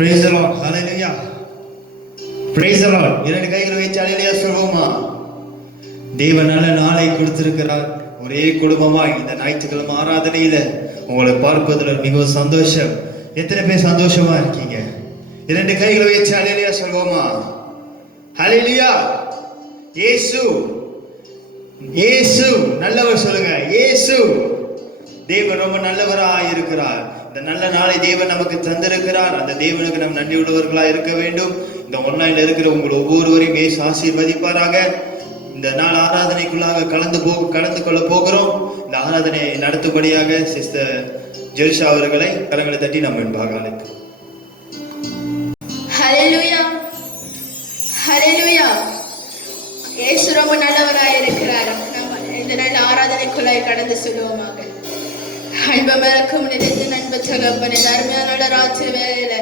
Praise the Lord. Hallelujah. Praise the Lord. இரண்டு கைகளை வைத்து ஹalleluya சொல்வோமா? தேவன் நல்ல நாளை கொடுத்திருக்கிறார். ஒரே குடும்பமாய் இந்த ஞாயிற்றுக்கிழமை ஆராதனையில உங்களை பார்ப்பதுல மிகவும் சந்தோஷம். எத்தனை பேர் சந்தோஷமா இருக்கீங்க? இரண்டு கைகளை வைத்து ஹalleluya சொல்வோமா? ஹalleluya. இயேசு இயேசு நல்லவர் சொல்லுங்க. இயேசு தேவன் ரொம்ப நல்லவராய் இருக்கிறார். இந்த நல்ல நாளை தேவன் நமக்கு தந்திருக்கிறார். அந்த தேவனுக்கு நாம் நன்றி உள்ளவர்களா இருக்க வேண்டும். இந்த ஆன்லைன்ல இருக்கிற உங்கள் ஒவ்வொருவரையும் இயேசு ஆசீர்வதிப்பாராக. இந்த நாள் ஆராதனைக்குள்ளாக கலந்து கொள்ள போகிறோம். இந்த ஆராதனையை நடத்தும்படியாக சிஸ்டர் ஜெரிஷா அவர்களை கரங்களை தட்டி நம்ம என்பாக அழைக்கிறோம். ஹல்லேலூயா ஹல்லேலூயா. இயேசு ரொம்ப நல்லவராய் இருக்கிறார். நம்ம இந்த நாள் ஆராதனைக்குள்ளாக கடந்து செல்வோமாக. அன்பமரக்கும் நினைத்து நண்ப தகப்பன் இந்த அருமையான ராத்திரி வேலையில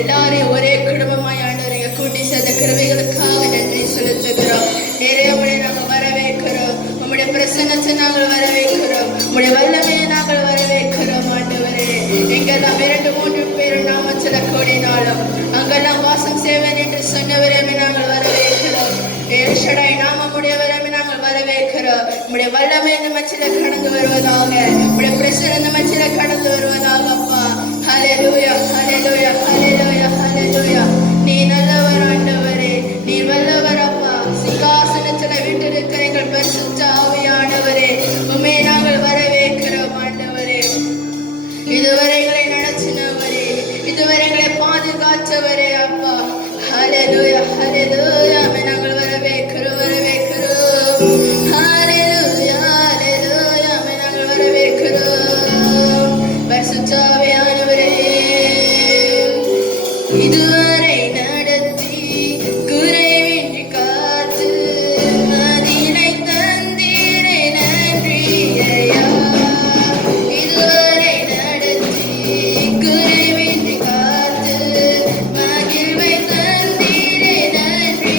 எல்லாரையும் ஒரே குடும்பமாய் ஆண்டவரைய கூட்டி சேர்ந்த கிருபைகளுக்காக நன்றி செலுத்துகிறோம். நிறைய முறை நாங்கள் வரவேற்கிறோம். உம்முடைய பிரசன்னத்தை நாங்கள் வரவேற்கிறோம். உம்முடைய வல்லமையை நாங்கள் வரவேற்கிறோம். ஆண்டவரே, எங்கெல்லாம் 2-3 பேர் நாமத்தில் கூடினாலும் அங்கெல்லாம் வாசம் செய்வேன் என்று சொன்னவரே நாங்கள் வரவேற்கிறோம். ஏல்ஷடாய் நாமமுடைய வரமே நாங்கள் வரவேற்கிறோம். உம்முடைய வல்லமை இந்த மச்சில கடந்து வருவதாக, உம்முடைய பிரசன்னம் இந்த மச்சில கடந்து வருவதாக அப்பா. ஹல்லேலூயா ஹல்லேலூயா ஹல்லேலூயா ஹல்லேலூயா. நீ நல்லவர் ஆண்டவரே, நீ வல்லவர் அப்பா. சிங்காசனத்துல வீட்டிருக்கிற எங்கள் பரிசுத்த ஆவியானவரே, உம்மை நாங்கள் வரவேற்கிறோம் ஆண்டவரே. இதுவரை எங்களை நடத்தினவரே, இதுவரை எங்களை பாதுகாத்தவரே அப்பா. ஹல்லேலூயா ஹல்லேலூயா. நாங்கள் வரவேற்கிறோம் வரவேற்கிறோம். ஹல்லேலூயா ஹல்லேலூயா. நாங்கள் வரவேற்கிறோம் பரிசுத்த ஆவியானவரே. இதுவரை நடத்தி குறைவின்றி காத்து மதினை தந்தீரை நன்றி ஐயா. இதுவரை நடத்தி குறைவின்றி காத்து மகிழ்வை தந்தீரை நன்றி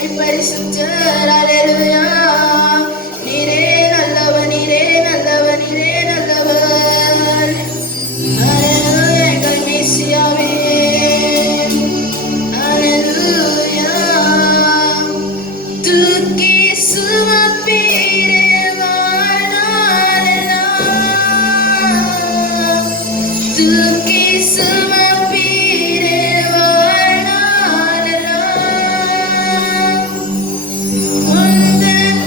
நீ பரிசுத்தர் ஹalleluya நீரே நல்லவர் நீரே நல்லவர் நீரே நல்லவர் ஹalleluya எங்கள் மேசியாவே ஹalleluya தூக்கி சுமப்பீரே வாழ்நாளெல்லாம் தூக்கி சுமப்பீரே வாழ்நாளெல்லாம் உந்தன்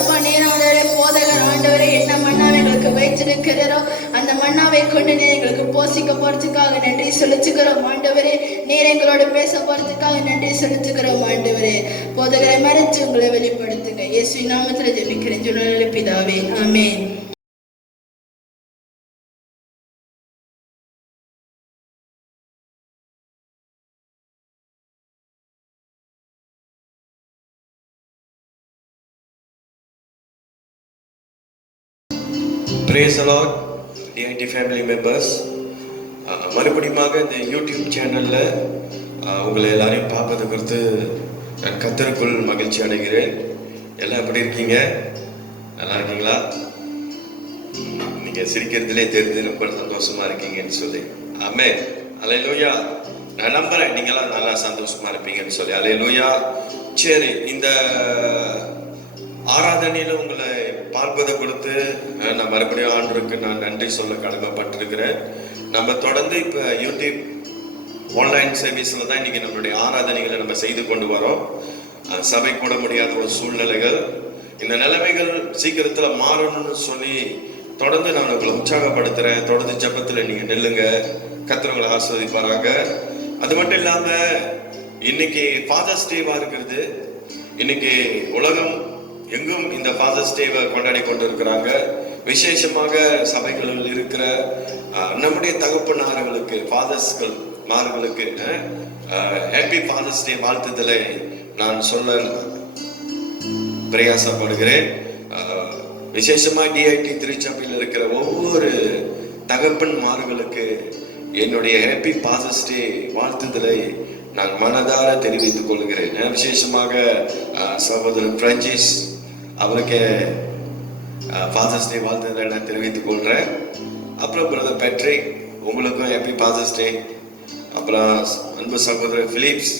அப்பா நேராண்டவரே போதகர் ஆண்டவரே என்ன மன்னாவை எங்களுக்கு வைத்திருக்கிறோ அந்த மன்னாவை கொண்டு நீர் எங்களுக்கு போஷிக்க போறதுக்காக நன்றி செலுத்துகிறோம் ஆண்டவரே. நீர் எங்களோட பேச போறதுக்காக நன்றி செலுத்துகிறோம் ஆண்டவரே. போதகரை மறைத்து உங்களை வெளிப்படுத்துங்க. இயேசு நாமத்தில் ஜெபிக்கிறேன் ஜீவனுள்ள பிதாவே, ஆமென். Praise the Lord, DIT family members. மறுபடியுமாக இந்த யூடியூப் சேனலில் உங்களை எல்லாரையும் பார்ப்பது குறித்து நான் கர்த்தருக்குள் மகிழ்ச்சி அடைகிறேன். எல்லாம் எப்படி இருக்கீங்க? நல்லா இருக்கீங்களா? நீங்கள் சிரிக்கிறதுலே தெரிஞ்சு ரொம்ப சந்தோஷமா இருக்கீங்கன்னு சொல்லி. ஆமென். அல்லேலூயா. நான் நம்புறேன் நீங்களாம் நல்லா சந்தோஷமா இருப்பீங்கன்னு சொல்லி. அல்லேலூயா. சரி, இந்த ஆராதனையில உங்களை பார்ப்பதை கொடுத்து நான் மறுபடியும் ஆண்டவருக்கு நான் நன்றி சொல்ல கடமைப்பட்டிருக்கிறேன். நம்ம தொடர்ந்து இப்போ யூடியூப் ஆன்லைன் சர்வீஸில் தான் இன்னைக்கு நம்மளுடைய ஆராதனைகளை நம்ம செய்து கொண்டு வரோம். சபை கூட முடியாத ஒரு சூழ்நிலைகள், இந்த நிலைமைகள் சீக்கிரத்தில் மாறணும்னு சொல்லி தொடர்ந்து நான் உங்களை உற்சாகப்படுத்துகிறேன். தொடர்ந்து ஜெபத்தில் நீங்கள் நில்லுங்க, கர்த்தர் உங்களை ஆசீர்வதிப்பாராக. அது மட்டும் இல்லாமல் இன்னைக்கு ஃபாதர்ஸ் டேவா இருக்கிறது. இன்னைக்கு உலகம் எங்கும் இந்த ஃபாதர்ஸ் டேவை கொண்டாடி கொண்டு இருக்கிறாங்க. விசேஷமாக சபைகளில் இருக்கிற நம்முடைய தகப்பனார்களுக்கு ஃபாதர்ஸ்கள் மார்களுக்கு ஹாப்பி ஃபாதர்ஸ் டே வாழ்த்துதலை நான் சொல்ல பிரயாசப்படுகிறேன். விசேஷமா டிஐடி திருச்சபையில் இருக்கிற ஒவ்வொரு தகப்பன்மார்களுக்கு என்னுடைய ஹாப்பி ஃபாதர்ஸ் டே வாழ்த்துதலை நான் மனதார தெரிவித்துக் கொள்கிறேன். விசேஷமாக சகோதரர் பிரான்சிஸ் அவருக்கு ஃபாதர்ஸ் டே வாழ்த்துதலை நான் தெரிவித்துக் கொள்கிறேன். அப்புறம் பிரதர் பேட்ரிக் உங்களுக்கும் ஹாப்பி ஃபாதர்ஸ் டே. அப்புறம் அன்பு சகோதரர் பிலிப்ஸ்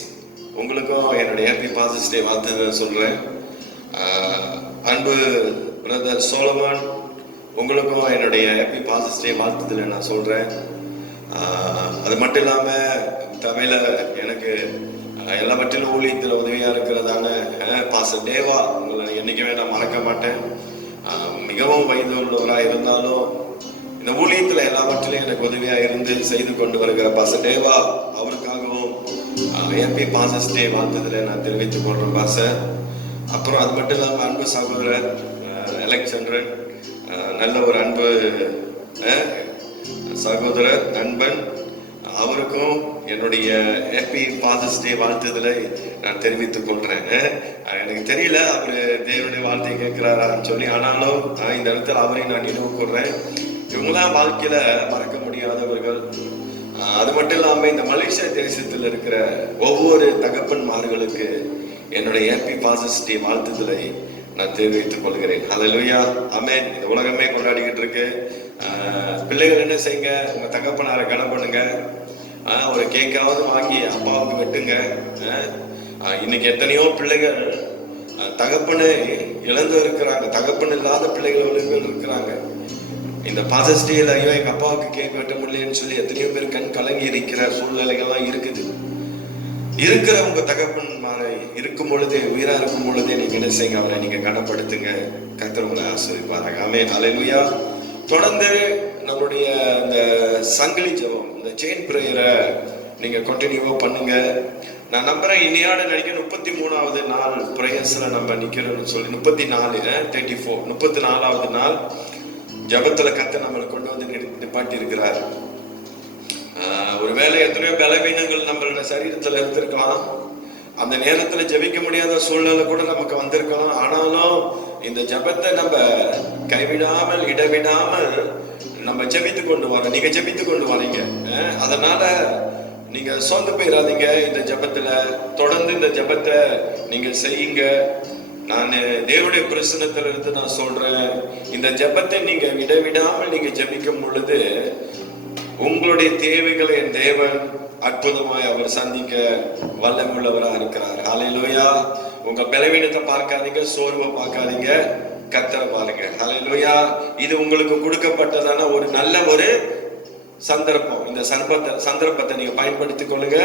உங்களுக்கும் என்னுடைய ஹாப்பி ஃபாதர்ஸ் டே வாழ்த்துதலை சொல்கிறேன். அன்பு பிரதர் சோலமான் உங்களுக்கும் என்னுடைய ஹாப்பி ஃபாதர்ஸ் டே வாழ்த்துதலை நான் சொல்கிறேன். அது மட்டும் இல்லாமல் தமிழ எனக்கு எல்லாவற்றிலும் ஊழியத்தில் உதவியாக இருக்கிறதான பாஸ்டர் தேவா உங்களை என்றைக்குமே நான் மறக்க மாட்டேன். மிகவும் வயது உள்ளவராக இருந்தாலும் இந்த ஊழியத்தில் எல்லாவற்றிலும் எனக்கு உதவியாக இருந்து செய்து கொண்டு வருகிற பாஸ்டர் தேவா அவருக்காகவும் ஹாப்பி ஃபாதர்ஸ் டே வாழ்த்துதலை நான் தெரிவித்துக் கொள்கிறேன் பாஸ்டர். அப்புறம் அது மட்டும் இல்லாமல் அன்பு சகோதரர் அலெக்சாண்டர் நல்ல ஒரு அன்பு சகோதரர் நண்பன், அவருக்கும் என்னுடைய ஹாப்பி ஃபாதர்ஸ் டே வாழ்த்துதலை நான் தெரிவித்துக் கொள்றேன். எனக்கு தெரியல அவர் தேவனுடைய வாழ்த்தை கேட்கிறாரான்னு சொல்லி, ஆனாலும் இந்த இடத்துல அவரையும் நான் நினைவு கூறுறேன். இவங்களாம் வாழ்க்கையில மறக்க முடியாதவர்கள். அது மட்டும் இல்லாம இந்த மலேசியா தேசத்தில் இருக்கிற ஒவ்வொரு தகப்பன்மார்களுக்கு என்னுடைய ஹாப்பி ஃபாதர்ஸ் டே வாழ்த்துதலை நான் தெரிவித்துக் கொள்கிறேன். அல்லேலூயா, ஆமென். இந்த உலகமே கொண்டாடிக்கிட்டு இருக்கு. பிள்ளைகள் என்ன செய்யுங்க, உங்க தகப்பனாரை கனம் பண்ணுங்க. ஒரு கேக்காவது வாங்கி அப்பாவுக்கு வெட்டுங்க. இன்னைக்கு எத்தனையோ பிள்ளைகள் தகப்பனை இழந்து இருக்கிறாங்க, தகப்பன் இல்லாத பிள்ளைகள் இருக்கிறாங்க. இந்த ஃபாதர்ஸ் டேல ஐயோ எங்க அப்பாவுக்கு கேக் வெட்ட முடியலன்னு சொல்லி எத்தனையோ பேர் கண் கலங்கி இருக்கிற சூழ்நிலைகள்லாம் இருக்குது. இருக்கிற உங்க தகப்பன் இருக்கும் பொழுதே, உயிரா இருக்கும் பொழுதே நீங்க என்ன செய்யுங்க, அவரை நீங்க கனப்படுத்துங்க. கர்த்தர் உங்களை ஆசீர்வதிப்பாராக. ஆமென். அல்லேலூயா. தொடர்ந்து நம்மளுடைய இந்த சங்கிலி ஜெபம், இந்த செயின் பிரேயரை நீங்க கண்டினியூவா பண்ணுங்க. நான் நம்புறேன் இன்னையோட நினைக்க 33வது நாள் பிரேயர்ஸ்ல நம்ம நிக்கிறோம்னு சொல்லி 34வது நாள் ஜபத்துல கர்த்தர் நம்மளை கொண்டு வந்து நிப்பாட்டி இருக்கிறார். ஒருவேளை எத்தனையோ பலவீனங்கள் நம்மளோட சரீரத்துல இருந்திருக்கலாம், அந்த நேரத்துல ஜெபிக்க முடியாத சூழ்நிலை கூட நமக்கு வந்திருக்கலாம். ஆனாலும் இந்த ஜபத்தை நம்ம கைவிடாமல் இடவிடாமல் நம்ம ஜெபித்து கொண்டு வரோம். நீங்க ஜெபித்து கொண்டு வரீங்க, அதனால நீங்க சொந்த போயிடாதீங்க. இந்த ஜபத்துல தொடர்ந்து இந்த ஜபத்தை நீங்க செய்யுங்க. நான் தேவனுடைய பிரசன்னத்துல இருந்து நான் சொல்றேன், இந்த ஜபத்தை நீங்க விடாமல் நீங்க ஜபிக்கும் பொழுது உங்களுடைய தேவைகளை என் தேவன் அற்புதமாய் அவர் சந்திக்க வல்லமுள்ளவராக இருக்கிறார். ஹல்லேலூயா. உங்க பலவீனத்தை பார்க்காதீங்க, சோர்வை பார்க்காதீங்க, கர்த்தரை பாருங்க. ஹல்லேலூயா. இது உங்களுக்கு கொடுக்கப்பட்டதான ஒரு நல்ல ஒரு சந்தர்ப்பம். இந்த சந்தர்ப்பத்தை நீங்க பயன்படுத்திக் கொள்ளுங்க.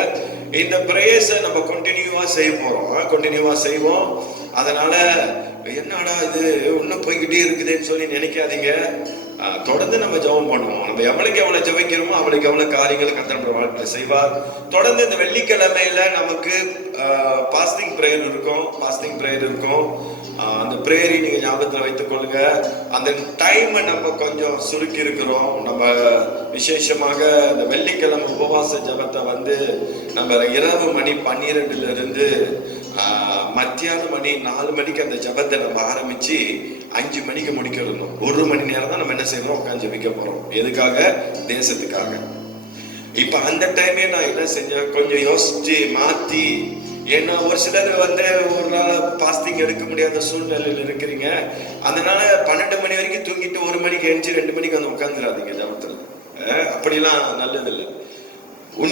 இந்த பிரேயர்ஸை நம்ம கண்டினியூவா செய்ய போறோம், கண்டினியூவா செய்வோம். அதனால என்னடா இது இன்னும் போய்கிட்டே இருக்குதுன்னு சொல்லி நினைக்காதீங்க. தொடர்ந்து நம்ம ஜெபம் பண்ணுவோம். நம்ம எவ்வளவுக்கு எவ்வளவு ஜெபிக்கிறோமோ அவளுக்கு எவ்வளவு காரியங்களை கர்த்தர் நம்ம வாழ்க்கையில செய்வார். தொடர்ந்து இந்த வெள்ளிக்கிழமையில நமக்கு பாஸ்டிங் பிரேயர் இருக்கும். அந்த பிரேயரை நீங்க ஞாபகத்துல வைத்துக் கொள்ளுங்க. அந்த டைமை நம்ம கொஞ்சம் சுருக்கி இருக்கிறோம். நம்ம விசேஷமாக இந்த வெள்ளிக்கிழமை உபவாச ஜபத்தை வந்து நம்ம இரவு மணி 12 இருந்து மத்தியானம் மணி 4 மணிக்கு அந்த ஜபத்தை நம்ம ஆரம்பிச்சு 5 மணிக்கு முடிக்கணும். 1 மணி நேரம் தான் நம்ம என்ன செய்யறோம், உட்காந்து ஜபிக்க போறோம். எதுக்காக? தேசத்துக்காக. இப்ப அந்த டைமே நான் என்ன செஞ்சேன், கொஞ்சம் யோசிச்சு மாத்தி. ஏன்னா ஒரு சிலர் வந்து ஒரு நாள் பாஸ்டிங் எடுக்க முடியாத சூழ்நிலையில் இருக்கிறீங்க. அதனால 12 மணி வரைக்கும் தூங்கிட்டு 1 மணிக்கு எழுந்து 2 மணிக்கு வந்து உட்காந்துடாதீங்க ஜபத்துல. அப்படிலாம் நல்லது இல்லை.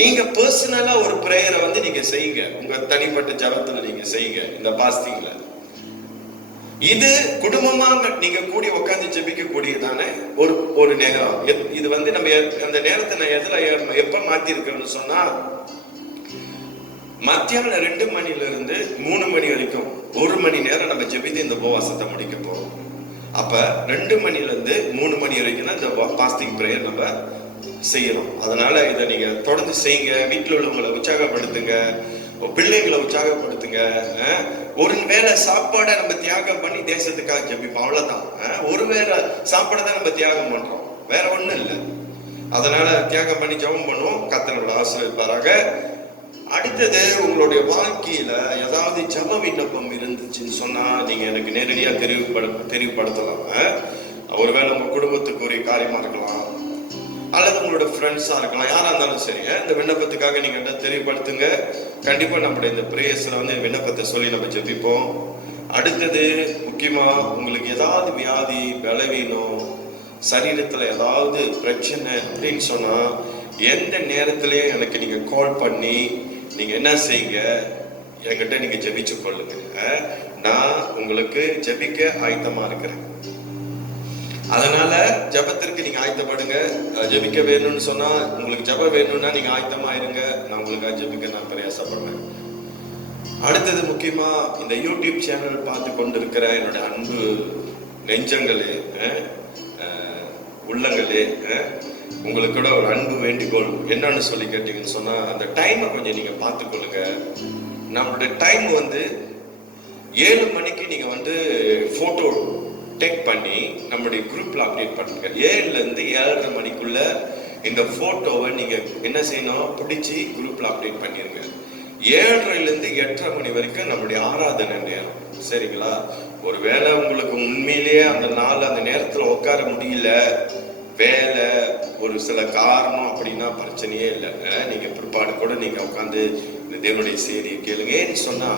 நீங்க பர்சனலா ஒரு பிரேயரை வந்து நீங்க செய்யுங்க. உங்க தனிப்பட்ட ஜபத்துல நீங்க செய்யுங்க இந்த பாஸ்டிங்ல. இது குடும்பமா நீங்க கூடி உட்காந்து ஜெபிக்க கூடியதானே ஒரு நேரம். இது வந்து நம்ம அந்த நேரத்தை நான் எதுல எப்ப மாத்தி இருக்கிறோம்னு சொன்னா, மத்தியானம் 2 மணில இருந்து 3 மணி வரைக்கும் 1 மணி நேரம் நம்ம ஜெபித்து இந்த உபவாசத்தை முடிக்க போறோம். அப்ப 2 மணில இருந்து 3 மணி வரைக்கும் தான் இந்த பாஸ்டிங் பிரேயர் நம்ம செய்யணும். அதனால இதை நீங்க தொடர்ந்து செய்யுங்க. வீட்டில் உள்ளவங்களை உற்சாகப்படுத்துங்க, பிள்ளைங்களை உற்சாகப்படுத்துங்க. ஒரு வேளை சாப்பாடை நம்ம தியாகம் பண்ணி தேசத்துக்காக ஜெபிப்போம், அவ்வளவுதான். ஒரு வேளை சாப்பாடை தான் நம்ம தியாகம் பண்றோம், வேற ஒண்ணும் இல்லை. அதனால தியாகம் பண்ணி ஜெபம் பண்ணுவோம். கர்த்தர் நம்மளை ஆசீர்வதிப்பாராக. அடுத்தது, உங்களுடைய வாழ்க்கையில ஏதாவது ஜெப விண்ணப்பம் இருந்துச்சுன்னு சொன்னா நீங்க எனக்கு நேரடியா தெரிவுபடுத்தலாம். ஒருவேளை உங்க குடும்பத்துக்கு ஒரு காரியமா இருக்கலாம், அல்லது உங்களோட ஃப்ரெண்ட்ஸா இருக்கலாம், யாரா இருந்தாலும் சரி. இந்த விண்ணப்பத்துக்காக நீங்க தெரியப்படுத்துங்க. கண்டிப்பா நம்மளுடைய இந்த பிரேயர்ஸ்ல வந்து விண்ணப்பத்தை சொல்லி நம்ம ஜெபிப்போம். அடுத்தது, முக்கியமா உங்களுக்கு ஏதாவது வியாதி, பலவீனம், சரீரத்துல ஏதாவது பிரச்சனை அப்படின்னு சொன்னா எந்த நேரத்திலயும் எனக்கு நீங்க கால் பண்ணி நீங்க என்ன செய்யுங்க, என்கிட்ட நீங்க ஜெபிச்சு கொள்ளுங்க. நான் உங்களுக்கு ஜெபிக்க ஆயத்தமா இருக்கிறேன். அதனால ஜபத்திற்கு நீங்க ஆயத்தப்படுங்க. ஜெபிக்க வேணும்னு சொன்னா, உங்களுக்கு ஜபம் வேணும்னா நீங்க ஆயத்தமா இருங்க. நான் உங்களுக்காக ஜெபிக்க நான் பிரயாசப்படுறேன். அடுத்தது, முக்கியமா இந்த யூடியூப் சேனல் பார்த்து கொண்டிருக்கிற என்னோட அன்பு நெஞ்சங்களே, உள்ளங்களே, உங்களுக்கு கூட ஒரு அன்பு வேண்டிக்கோள் என்னன்னு சொல்லி கேட்டீங்கன்னு சொன்னா, அந்த டைமை கொஞ்சம் நீங்க பார்த்துக்கொள்ளுங்க. நம்மளுடைய டைம் வந்து 7 மணிக்கு நீங்க வந்து போட்டோ டேக் பண்ணி நம்மளுடைய குரூப்ல அப்டேட் பண்ணுங்க. 7ல இருந்து 7:30 மணிக்குள்ள இந்த போட்டோவை நீங்க என்ன செய்யணும், பிடிச்சி குரூப்ல அப்டேட் பண்ணிருங்க. 7:30ல இருந்து 8:30 மணி வரைக்கும் நம்மளுடைய ஆராதனை நேரம். சரிங்களா? ஒருவேளை உங்களுக்கு உண்மையிலேயே அந்த நாள் அந்த நேரத்துல உட்கார முடியல, வேலை, ஒரு சில காரணம் அப்படின்னா பிரச்சனையே இல்லைங்க. நீங்க பிற்பாடு கூட நீங்க உட்காந்து இந்த தேவனுடைய செய்தியை கேளுங்க. ஏன்னு சொன்னா,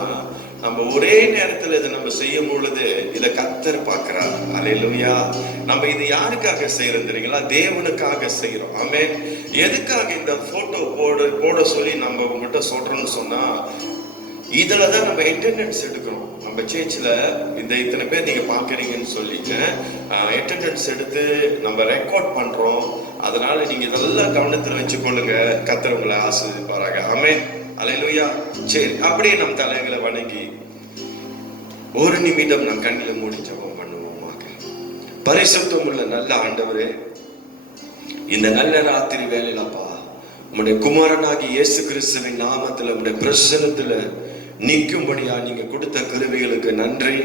நம்ம ஒரே நேரத்துல இதை நம்ம செய்யும் பொழுது இதை கர்த்தர் பார்க்கிறார். அல்லேலூயா. நம்ம இது யாருக்காக செய்யறோம் தெரியுங்களா? தேவனுக்காக செய்யறோம். ஆமென். எதுக்காக இந்த போட்டோ போட சொல்லி நம்ம உங்ககிட்ட சொல்றோம்னு சொன்னா, இதுலதான் நம்ம அட்டெண்டன்ஸ் எடுக்கிறோம். நம்ம சேர்ச்சில் இந்த இத்தனை பேர் நீங்க பாக்குறீங்கன்னு சொல்லி அட்டெண்டன்ஸ் எடுத்து நம்ம ரெக்கார்ட் பண்றோம். அதனால நீங்க இதெல்லாம் கவனத்துல வச்சுக்கொள்ளுங்க. கர்த்தர் உங்களை ஆசீர்வதிப்பாராக. ஆமென். அல்லேலூயா. சரி, அப்படியே நம் தலைகளை வணங்கி ஒரு நிமிடம் நான் கண்ணில மூடி ஜெபம் பண்ணுவோமாக. பரிசுத்தம் உள்ள நல்ல ஆண்டவரே, இந்த நல்ல ராத்திரி வேளையிலப்பா, உம்முடைய குமாரனாகி இயேசு கிறிஸ்துவின் நாமத்துல உம்முடைய பிரசன்னத்துல நிற்கும்படியா நீங்க கொடுத்த கிருபைகளுக்கு நன்றி.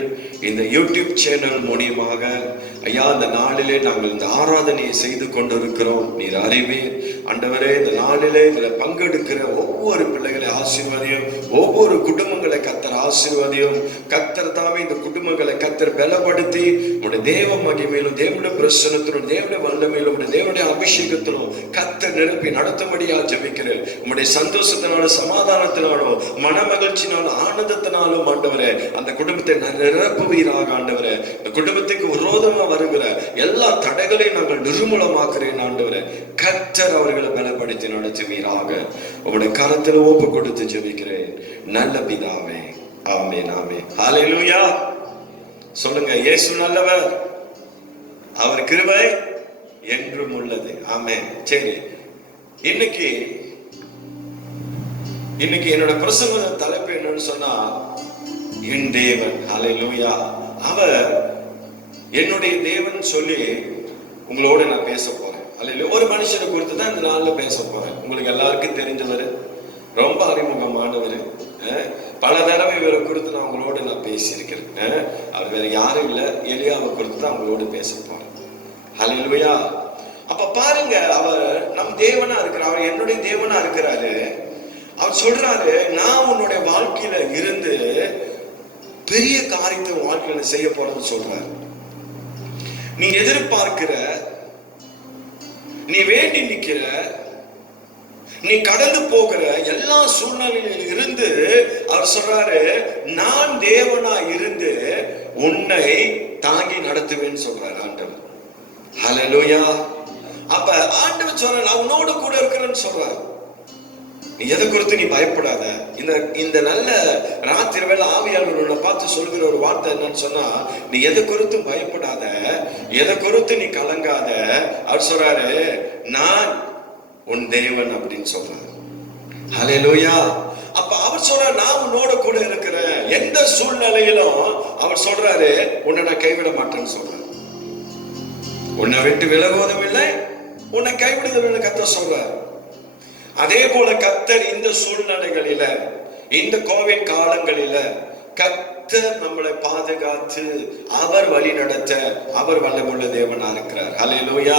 இந்த யூடியூப் சேனல் மூலியமாக ஐயா, இந்த நாளிலே நாங்கள் இந்த ஆராதனையை செய்து கொண்டிருக்கிறோம். நீர் அறிவீர் ஆண்டவரே. இந்த நாளிலே இதில் பங்கெடுக்கிற ஒவ்வொரு பிள்ளைகளை ஆசீர்வதியும், ஒவ்வொரு குடும்பங்களை கர்த்தர் ஆசீர்வதியும். கர்த்தர் தாமே இந்த குடும்பங்களை கர்த்தர் பலப்படுத்தி உடைய தேவ மகிமையிலும், தேவனுடைய பிரசன்னத்திலும், தேவனுடைய வல்லமையிலும், தேவனுடைய அபிஷேகத்திலும் கர்த்தர் நிரப்பி நடத்தும்படியா ஜெபிக்கிறேன். உம்முடைய சந்தோஷத்தினாலும், சமாதானத்தினாலும், மன மகிழ்ச்சினாலும், ஆனந்தத்தினாலும் ஆண்டவரே அந்த குடும்பத்தை நிரப்புவீராக. ஆண்டவரே, இந்த குடும்பத்துக்கு விரோதமா வருகிற எல்லா தடைகளையும் நாங்கள் நிர்மூலமாக்குறேன். ஆண்டவரே, கர்த்தர் அவர்களை பலப்படுத்தி நடத்துவீராக. உங்களுடைய கரத்தில் ஒப்பு கொடுத்து ஜெபிக்கிறேன் நல்ல பிதாவே. ஆமென், ஆமென். ஹல்லேலூயா. சொல்லுங்க, இயேசு நல்லவர், அவர் கிருபை என்றும் உள்ளது. ஆமென். சரி, இன்னைக்கு என்னோட பிரசங்க தலைப்பு என்னன்னு சொன்னா, என் தேவன். ஹல்லேலூயா. அவர் என்னுடைய தேவன் சொல்லி உங்களோட நான் பேச போறேன். அல்ல ஒரு மனுஷனை குறித்து தான் இந்த நாள்ல பேச போறேன். உங்களுக்கு எல்லாருக்கும் தெரிஞ்சவர், ரொம்ப அறிமுகமானவர். பல தடவை இவரை குறித்து நான் உங்களோட நான் பேசியிருக்கிறேன். அவர் வேற யாரும் இல்லை, எலியாவை குறித்து தான் உங்களோட பேச போறேன். ஹல்லேலூயா. அப்ப பாருங்க, அவர் நம் தேவனா இருக்கிறார், அவர் என்னுடைய தேவனா இருக்கிறாரு. அவர் சொல்றாரு, நான் உன்னுடைய வாழ்க்கையில இருந்து பெரிய காரியத்தை வாழ்க்கையில செய்ய போறது சொல்றாரு. நீ எதிர்பார்க்கிற, நீ வேண்டி நிக்கிற, நீ கடந்து போகிற எல்லா சூழ்நிலையில இருந்து அவர் சொல்றாரு, நான் தேவனா இருந்து உன்னை தாங்கி நடத்துவேன்னு சொல்றாரு ஆண்டவர். ஹல்லேலூயா. அப்ப ஆண்டவர் சொல்ற, நான் உன்னோடு கூட இருக்கிறேன்னு சொல்றாரு. நீ எதை குறித்து நீ பயப்படாத. இந்த நல்ல ராத்திரி வேளை ஆவியாளர்களை பார்த்து சொல்கிற ஒரு வார்த்தை என்னன்னு சொன்னா, நீ எதை குறித்தும் பயப்படாத, எதை குறித்து நீ கலங்காத. அவர் சொல்றாரு, நான் உன் தேவன் அப்படின்னு சொல்றாரு. ஹல்லேலூயா. அப்ப அவர் சொல்றாரு, நான் உன்னோட கூட இருக்கிறேன். எந்த சூழ்நிலையிலும் அவர் சொல்றாரு, உன்னை நான் கைவிட மாட்டேன்னு சொல்றாரு. உன்னை விட்டு விலகுவதும் இல்லை, உன்னை கைவிடுவதும் இல்லை கர்த்தர் சொல்றாரு. அதே போல கர்த்தர் இந்த சூழ்நிலைகளில, இந்த கோவிட் காலங்களில கர்த்தர் நம்மளை பாதுகாத்து அவர் வழி நடத்த அவர் வல்லமுள்ள தேவனா இருக்கிறார். ஹல்லேலூயா.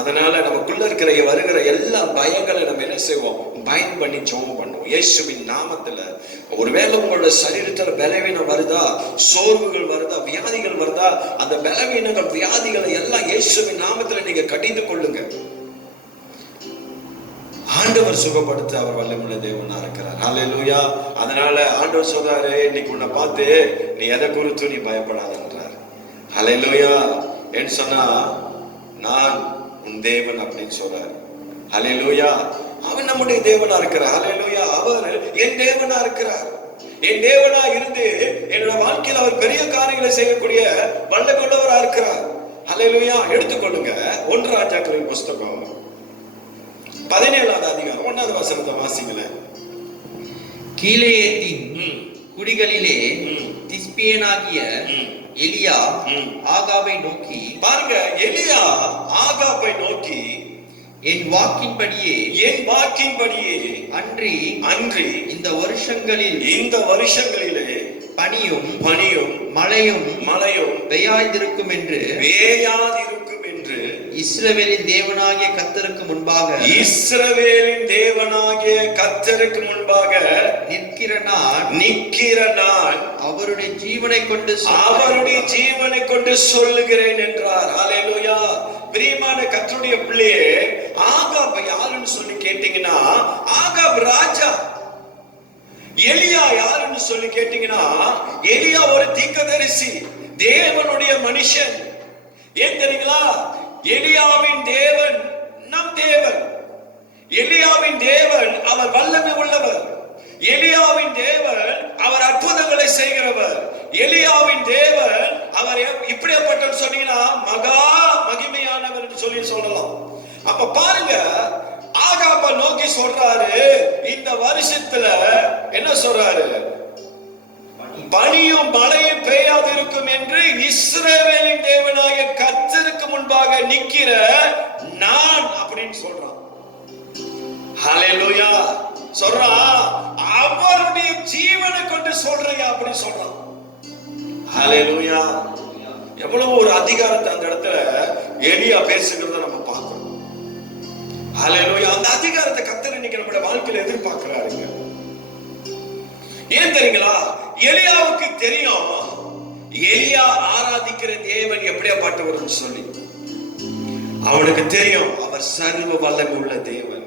அதனால நமக்குள்ள இருக்கிற வருகிற எல்லா பயங்களை நம்ம என்ன செய்வோம், பயன் பண்ணி ஜெபம் பண்ணுவோம் இயேசுவின் நாமத்துல. ஒருவேளை உங்களோட சரீரத்துல பலவீனம் வருதா, சோர்வுகள் வருதா, வியாதிகள் வருதா, அந்த பலவீனங்கள் வியாதிகளை எல்லாம் இயேசுவின் நாமத்துல நீங்க கடிந்து கொள்ளுங்க. ஆண்டவர் சுகப்படுத்த அவர் வல்லமுள்ள தேவனா இருக்கிறார். ஹல்லேலூயா. அதனால ஆண்டவர் சொல்றாரு, இன்னைக்கு உன்னை பார்த்து நீ எதை குறித்து நீ பயப்படாதன்றார். ஹல்லேலூயா. என்று சொன்னா, நான் உன் தேவன் அப்படின்னு சொல்றாரு. ஹல்லேலூயா. அவன் நம்முடைய தேவனா இருக்கிறார். ஹல்லேலூயா. அவர் என் தேவனா இருக்கிறார். என் தேவனா இருந்து என்னோட வாழ்க்கையில் அவர் பெரிய காரியங்களை செய்யக்கூடிய வல்லமுள்ளவரா இருக்கிறார். ஹல்லேலூயா. எடுத்துக்கொள்ளுங்க, 1 ராஜாக்களின் புஸ்தகம் 17வது அதிகாரம் 1வது வசனத்தை வாசிங்களேன். கீலேயத்தின் குடிகளிலே திஸ்பியனாகிய எலியா ஆகாபை நோக்கி, பாருங்க, எலியா ஆகாபை நோக்கி, என் வாக்கின்படியே அன்றி இந்த வருஷங்களிலே பனியும் மழையும் பெய்யாதிருக்கும் என்று இஸ்ரவேலின் தேவனாகிய கர்த்தருக்கு முன்பாக நிற்கிற நான் அவருடைய ஜீவனை கொண்டு சொல்லுகிறேன் என்றார். ஹல்லேலூயா. பிரியமான கர்த்தருடைய பிள்ளையே, ஆகாப் யாருன்னு சொல்லி கேட்டீங்கன்னா, ஆகாப் ராஜா. எலியா யாருன்னு சொல்லி கேட்டீங்கன்னா, எலியா ஒரு தீர்க்கதரிசி, தேவனுடைய மனுஷன். ஏன் தெரியுங்களா? எலியாவின் தேவன் நம் தேவன். எலியாவின் தேவன் அவர் வல்லமை உள்ளவர். எலியாவின் தேவன் அவர் அற்புதங்களை செய்கிறவர். எலியாவின் தேவன் அவர் இப்படிப்பட்ட சொன்னீங்கன்னா மகா மகிமையானவர் என்று சொல்லலாம். அப்ப பாருங்க, ஆகாப நோக்கி சொல்றாரு, இந்த வருஷத்துல என்ன சொல்றாரு, பனியும் மழையும் பெய்யாது இருக்கும் என்று இஸ்ரவேலின் தேவனாகிய கர்த்தருக்கு முன்பாக நிக்கிற நான் அப்படின்னு சொல்றான். ஹல்லேலூயா. சொல்றான், அவருடைய ஜீவனை கொண்டு சொல்றீங்க அப்படின்னு சொல்றான். ஹல்லேலூயா. எவ்வளவு ஒரு அதிகாரத்தை அந்த இடத்துல எலியா பேசுகிறத நம்ம பார்க்கிறோம். ஹல்லேலூயா. அந்த அதிகாரத்தை கர்த்தர் இன்னைக்கு நம்முடைய வாழ்க்கையில எதிர்பார்க்கிறாருங்க. ஏன் தெரியுங்களா? எலியாவுக்கு தெரியும் எலியா ஆராதிக்கிற தேவன் எப்படியாப்பட்டவர்னு சொல்லி. அவனுக்கு தெரியும் அவர் சர்வ வல்லமை உள்ள தேவன்,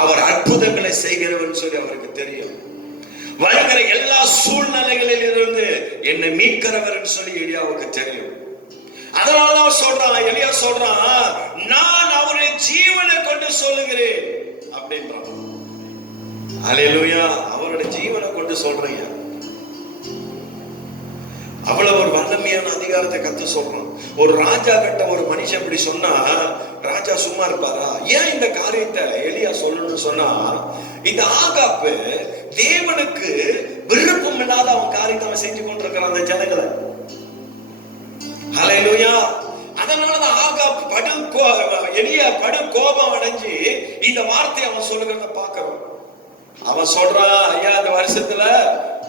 அவர் அற்புதங்களை செய்கிறவன் சொல்லி அவருக்கு தெரியும். வருகிற எல்லா சூழ்நிலைகளில் இருந்து என்னை மீட்கிறவர் சொல்லி எலியாவுக்கு தெரியும். அதனாலதான் சொல்றான், எலியா சொல்றான், நான் அவருடைய ஜீவனை கொண்டு சொல்லுகிறேன் அப்படின்றான். ஹல்லேலூயா. அவருடைய ஜீவனை கொண்டு சொல்றீங்க. அவ்வளவு ஒரு வல்லமையான அதிகாரத்தை கத்து சொல்றான். ஒரு ராஜா கிட்ட ஒரு மனுஷன் இப்படி சொன்னா ராஜா சும்மா இருப்பாரா? ஏன் இந்த காரியத்தை எலியா சொல்லணும்னு சொன்னா, இந்த ஆகாப்பு தேவனுக்கு விருப்பம் இல்லாத அவன் காரியத்தை அவன் செஞ்சு கொண்டிருக்கிறான் அந்த ஜனங்களை. ஹல்லேலூயா. அதனாலதான் ஆகாப்பு எலியா படு கோபம் அடைஞ்சு இந்த வார்த்தையை அவன் சொல்லுகிறத பாக்குறோம். அவன் சொல்றான், ஐயா இந்த வருஷத்துல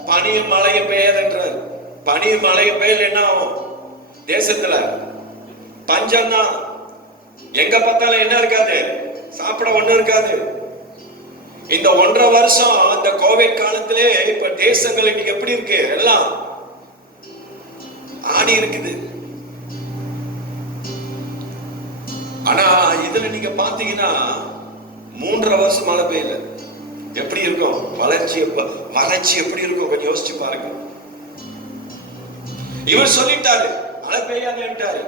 பனியும் மழையும் பெய்யாதுன்றார். பனியும் மழையும் பெய்யல என்ன ஆகும்? தேசத்துல பஞ்சம் தான். எங்க பார்த்தாலும் என்ன இருக்காது? சாப்பிட ஒண்ணு இருக்காது. இந்த 1.5 வருஷம் இந்த கோவிட் காலத்திலே இப்ப தேசங்கள் இன்னைக்கு எப்படி இருக்கு? எல்லாம் ஆடி இருக்குது. ஆனா இதுல நீங்க பாத்தீங்கன்னா 3.5 வருஷம் மழை பெய்யல. எப்படி இருக்கும்? வறட்சி எப்படி இருக்கும்? கொஞ்சம் யோசிச்சு பாருங்க. இவர் சொல்லிட்டாரு மழை பெய்யாதுட்டாரு.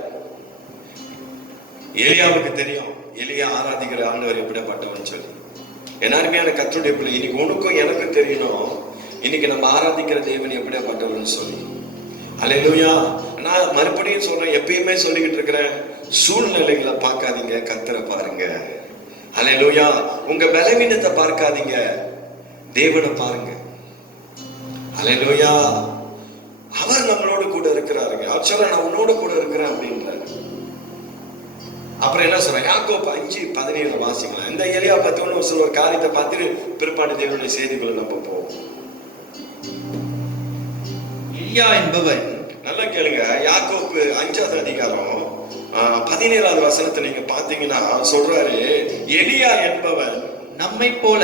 எலியாவுக்கு தெரியும் எலியா ஆராதிக்கிற ஆண்டவர் எப்படிப்பட்டவன் சொல்லி. எல்லாருமையான கர்த்தருடைய பிள்ளை, இன்னைக்கு உனக்கும் எனக்கும் தெரியணும் இன்னைக்கு நம்ம ஆராதிக்கிற தேவன் எப்படிப்பட்டவன் சொல்லி. அல்லேலூயா. நான் மறுபடியும் சொல்றேன், எப்பயுமே சொல்லிக்கிட்டு இருக்கிறேன், சூழ்நிலைகளை பார்க்காதீங்க, கர்த்தரை பாருங்க. அல்லேலூயா. உங்க பலவீனத்தை பார்க்காதீங்க, தேவனை பாருங்க. அல்லேலூயா. அவர் நம்மளோட கூட இருக்கிறாருங்க. அவர் சொல்ற நான் உன்னோட கூட இருக்கிறேன் அப்படின்றாரு. அப்புறம் என்ன சொல்ற? யாக்கோபு 5:17 வாசிக்கலாம். இந்த எலியா பத்தி ஒண்ணு ஒரு காரியத்தை பார்த்துட்டு பிற்பாடு தேவனுடைய செய்திகளை நம்ம போவோம். எலியா என்பவன், நல்லா கேளுங்க, யாக்கோபு 5வது அதிகாரம் 17வது வசனத்தை நீங்க பாத்தீங்கன்னா சொல்றாரு, எலியா என்பவன் நம்மை போல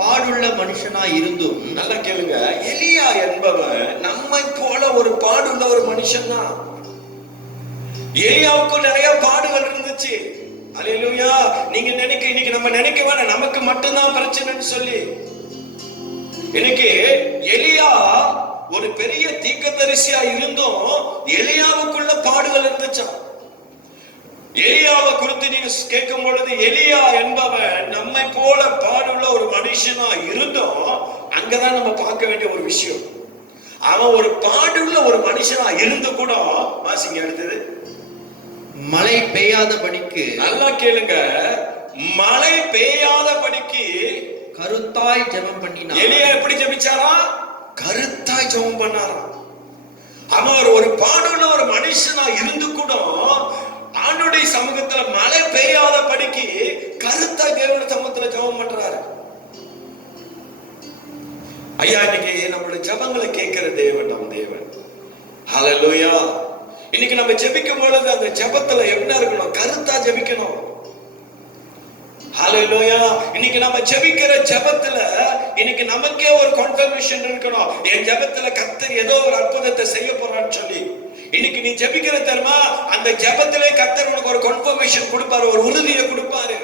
பாடுள்ள மனுஷனாய் இருந்தும். நல்லா கேளுங்க, எலியா என்பவன் நம்மை போல ஒரு பாடுள்ள ஒரு மனுஷன் தான். எலியாவுக்கும் நிறைய பாடுகள் இருந்துச்சு. அல்லேலூயா. நீங்க இன்னைக்கு நம்ம நினைக்க வேணாம் நமக்கு மட்டும்தான் பிரச்சனைன்னு சொல்லி. இன்னைக்கு எலியா ஒரு பெரிய தீர்க்கதரிசியா இருந்தும் எலியாவுக்குள்ள பாடுகள் இருந்துச்சா? எலியாவை குறித்து நீங்க கேட்கும் பொழுது, எலியா என்பவன் நம்மை போல பாடுள்ள ஒரு மனுஷனா இருந்தும் அங்கதான் நம்ம பார்க்க வேண்டிய ஒரு விஷயம். அவன் ஒரு பாடுள்ள ஒரு மனுஷனா இருந்து கூட, வாசிங்க அடுத்தது, மழை பெய்யாத படிக்கு. நல்லா கேளுங்க, மழை பெய்யாத படிக்கு கருத்தாய் ஜெபம் பண்ணினான். எலியா எப்படி ஜெபிச்சாரா? கருத்தாய் ஜெபம் பண்ணாரா? அவன் ஒரு பாடுள்ள ஒரு மனுஷனா இருந்து கூட ஆண்டுடைய சமூகத்துல மழை பெய்யாத படிக்கு கருத்தாய் தேவனுடைய சமூகத்துல ஜெபம் பண்றாரு. ஐயா, இன்னைக்கு நம்மளுடைய ஜெபங்களை கேட்கிற தேவன் நம் தேவன். ஹல்லேலூயா. இன்னைக்கு நம்ம ஜெபிக்கும் பொழுது அந்த ஜெபத்துல என்ன இருக்கணும்? கருத்தா ஜெபிக்கணும். ஹல்லேலூயா. இன்னைக்கு நம்ம ஜெபிக்கிற ஜெபத்துல இன்னைக்கு நமக்கே ஒரு கன்ஃபர்மேஷன் இருக்கணும். என் ஜெபத்துல கர்த்தர் ஏதோ ஒரு அற்புதத்தை செய்ய போறான்னு சொல்லி. இன்னைக்கு நீ ஜெபிக்கிற தெரியுமா, அந்த ஜெபத்திலே கர்த்தர் உனக்கு ஒரு கன்ஃபர்மேஷன் கொடுப்பாரு, ஒரு உறுதியை கொடுப்பாரு.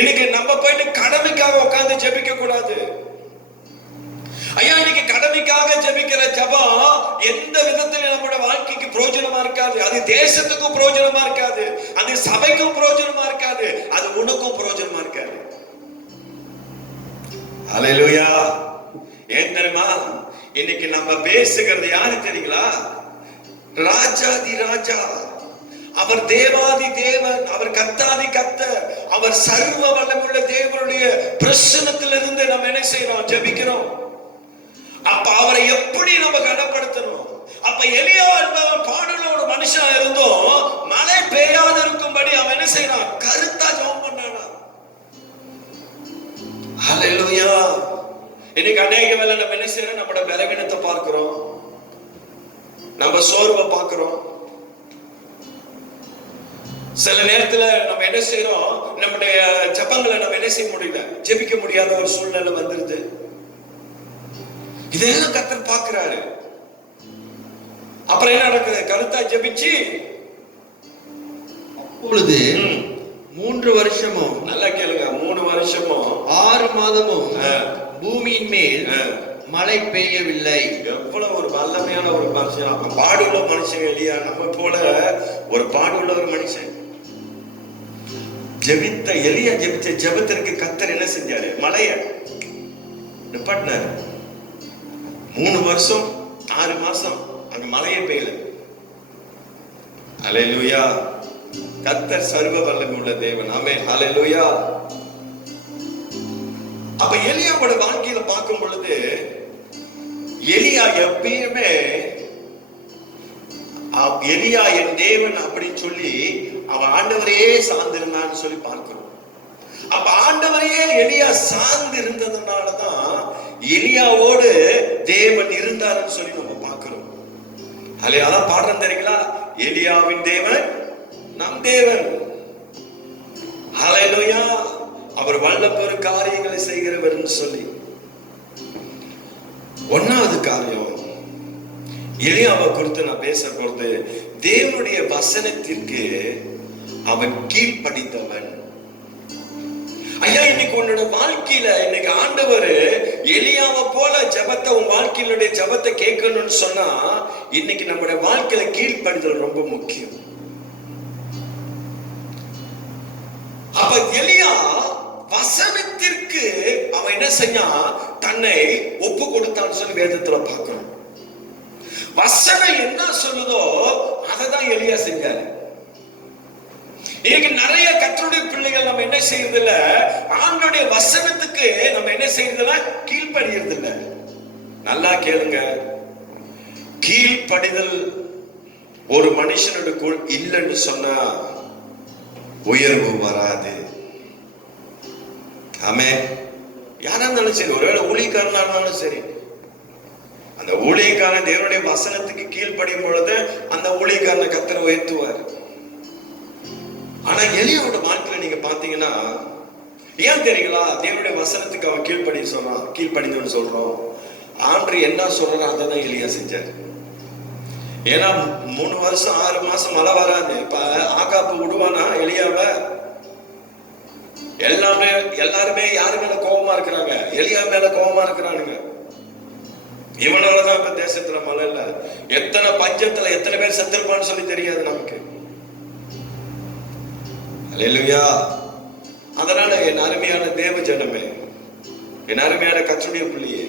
இன்னைக்கு நம்ம போயிட்டு கடமைக்காக உட்கார்ந்து ஜெபிக்க கூடாது. ஐயா, இன்னைக்கு கடமைக்காக ஜெபிக்கிற ஜெபம் எந்த விதத்துல நம்மளோட வாழ்க்கைக்கு பிரயோஜனமா இருக்காது. அது தேசத்துக்கும் பிரயோஜனமா இருக்காது, அது சபைக்கும் பிரயோஜனமா இருக்காது, அது உனக்கும் பிரயோஜனமா இருக்காது. ஹல்லேலூயா. ஏன் தெரியுமா? இன்னைக்கு நம்ம பேசுகிறது யாரு தெரியுங்களா? ராஜாதி ராஜா, அவர் தேவாதி தேவன், அவர் கர்த்தாதி கர்த்தர், அவர் சர்வ வல்லமையுள்ள தேவனுடைய பிரசன்னத்திலிருந்து நம்ம என்ன செய்யறோம்? ஜெபிக்கிறோம். அப்ப அவரை எப்படி நம்ம கனப்படுத்தணும்? அப்ப எலியா என்பவன் பாடுள்ள ஒரு மனுஷனா இருந்தும் மழை பெய்யாத இருக்கும்படி அவன் என்ன செய்யறான்? கருத்தா ஜெபம் பண்ணானா? ஹல்லேலூயா. இன்னைக்கு அநேக வேளை நம்ம என்ன செய்யறோம்? நம்மளோட பலவீனத்தை பார்க்கிறோம், நம்ம சோர்வை பார்க்கிறோம். சில நேரத்துல நம்ம என்ன செய்யறோம்? நம்முடைய ஜெபங்களை நம்ம என்ன செய்ய முடியல, ஜெபிக்க முடியாத ஒரு சூழ்நிலை வந்துருது. இதெல்லாம் கர்த்தர் பார்க்கிறாரு. அப்புறம் என்ன நடக்குது? கருத்தா ஜெபிச்சு அப்பொழுது 3 வருஷமும், நல்லா கேளுங்க, 3 வருஷமும் 6 மாதமும் பூமியின் மேல் மழை பெய்யவில்லை. எவ்வளவு ஒரு வல்லமையான ஒரு மனுஷன், பாடுள்ள மனுஷன் எலியா. நம்ம போல ஒரு பாடுள்ள ஒரு மனுஷன். ஜெபித்த எலியா ஜெபிச்ச ஜெபத்திற்கு கர்த்தர் என்ன செஞ்சாரு? மழைய நிப்பாட்டினாரு. 3 வருஷம் 6 மாசம் அங்க மழையே பெய்யல. அல்லேலூயா. கர்த்தர் சர்வ வல்லமை உள்ள தேவன். ஆமென். அல்லேலூயா. அப்ப எலியாவோட வாழ்க்கையில பார்க்கும் பொழுது எலியா எப்பயுமே எலியா என் தேவன் அப்படின்னு சொல்லி அவன் ஆண்டவரையே சார்ந்திருந்தான்னு சொல்லி பார்க்கிறோம். அப்ப ஆண்டவரையே எலியா சார்ந்து இருந்ததுனாலதான் எலியாவோடு தேவன் இருந்தாருன்னு சொல்லி நம்ம பார்க்கிறோம். அதான் பாடுறோம் தெரியுங்களா? எலியாவின் தேவன் நம் தேவன். ஹல்லேலூயா. அவர் வல்லபெரு காரியங்களை செய்கிறவர் சொல்லி. ஒன்னாவது காரியம் எலியாவை குறித்து நான் பேச போறது, தேவனுடைய வசனத்திற்கு அவன் கீழ்ப்படித்தவன். ஐயா, இன்னைக்கு உன்னோட வாழ்க்கையில இன்னைக்கு ஆண்டவர் எலியாவை போல ஜெபத்தை உன் வாழ்க்கையினுடைய ஜெபத்தை கேட்கணும்னு சொன்னா இன்னைக்கு நம்முடைய வாழ்க்கையில கீழ்ப்படிதல் ரொம்ப முக்கியம். அப்ப எலியா வசனத்திற்கு அவன் என்ன செஞ்சான்? தன்னை ஒப்பு கொடுத்தான்னு சொல்லி வேதத்துல பார்க்கணும். வசனம் என்ன சொல்லுதோ அததான் எலியா செஞ்சாரு. இன்னைக்கு நிறைய கர்த்தருடைய பிள்ளைகள் நம்ம என்ன செய்யறது இல்ல, ஆண்டவருடைய வசனத்துக்கு நம்ம என்ன செய்யறது இல்ல, கீழ்ப்படியறது இல்ல. நல்லா கேளுங்க, கீழ்ப்படிதல் ஒரு மனுஷனுக்குள் இல்லைன்னு சொன்னா உயர்வு வராது. ஆமே. யாரா இருந்தாலும் சரி, ஒருவேளை ஊழியக்காரனா இருந்தாலும் சரி, அந்த ஊழியக்காரன் தேவனுடைய வசனத்துக்கு கீழ்ப்படியும் பொழுது அந்த ஊழியக்காரனை கர்த்தர் உயர்த்துவார். ஆனா எலியாவோட வாழ்க்கையில நீங்க பாத்தீங்கன்னா ஏன் தெரியுங்களா? தேவனுடைய வசனத்துக்கு அவன் கீழ்ப்படிந்தவன் சொல்றோம். ஆண்டு என்ன சொல்றான் அதை தான் எலியா செஞ்சாரு. ஏன்னா 3 வருஷம் 6 மாசம் மழை வராது. இப்ப ஆகாப்பு விடுவானா எலியாவ? எல்லாருமே யாரு மேல கோபமா இருக்கிறாங்க? எலியா மேல கோபமா இருக்கிறானுங்க. இவனாலதான் இப்ப தேசத்துல மழை இல்ல. எத்தனை பஞ்சத்துல எத்தனை பேர் செத்துருப்பான்னு சொல்லி தெரியாது நமக்கு. அல்லேலூயா. அதனால என் அருமையான தேவ ஜனமே, என் அருமையான கர்த்தருடைய பிள்ளையே,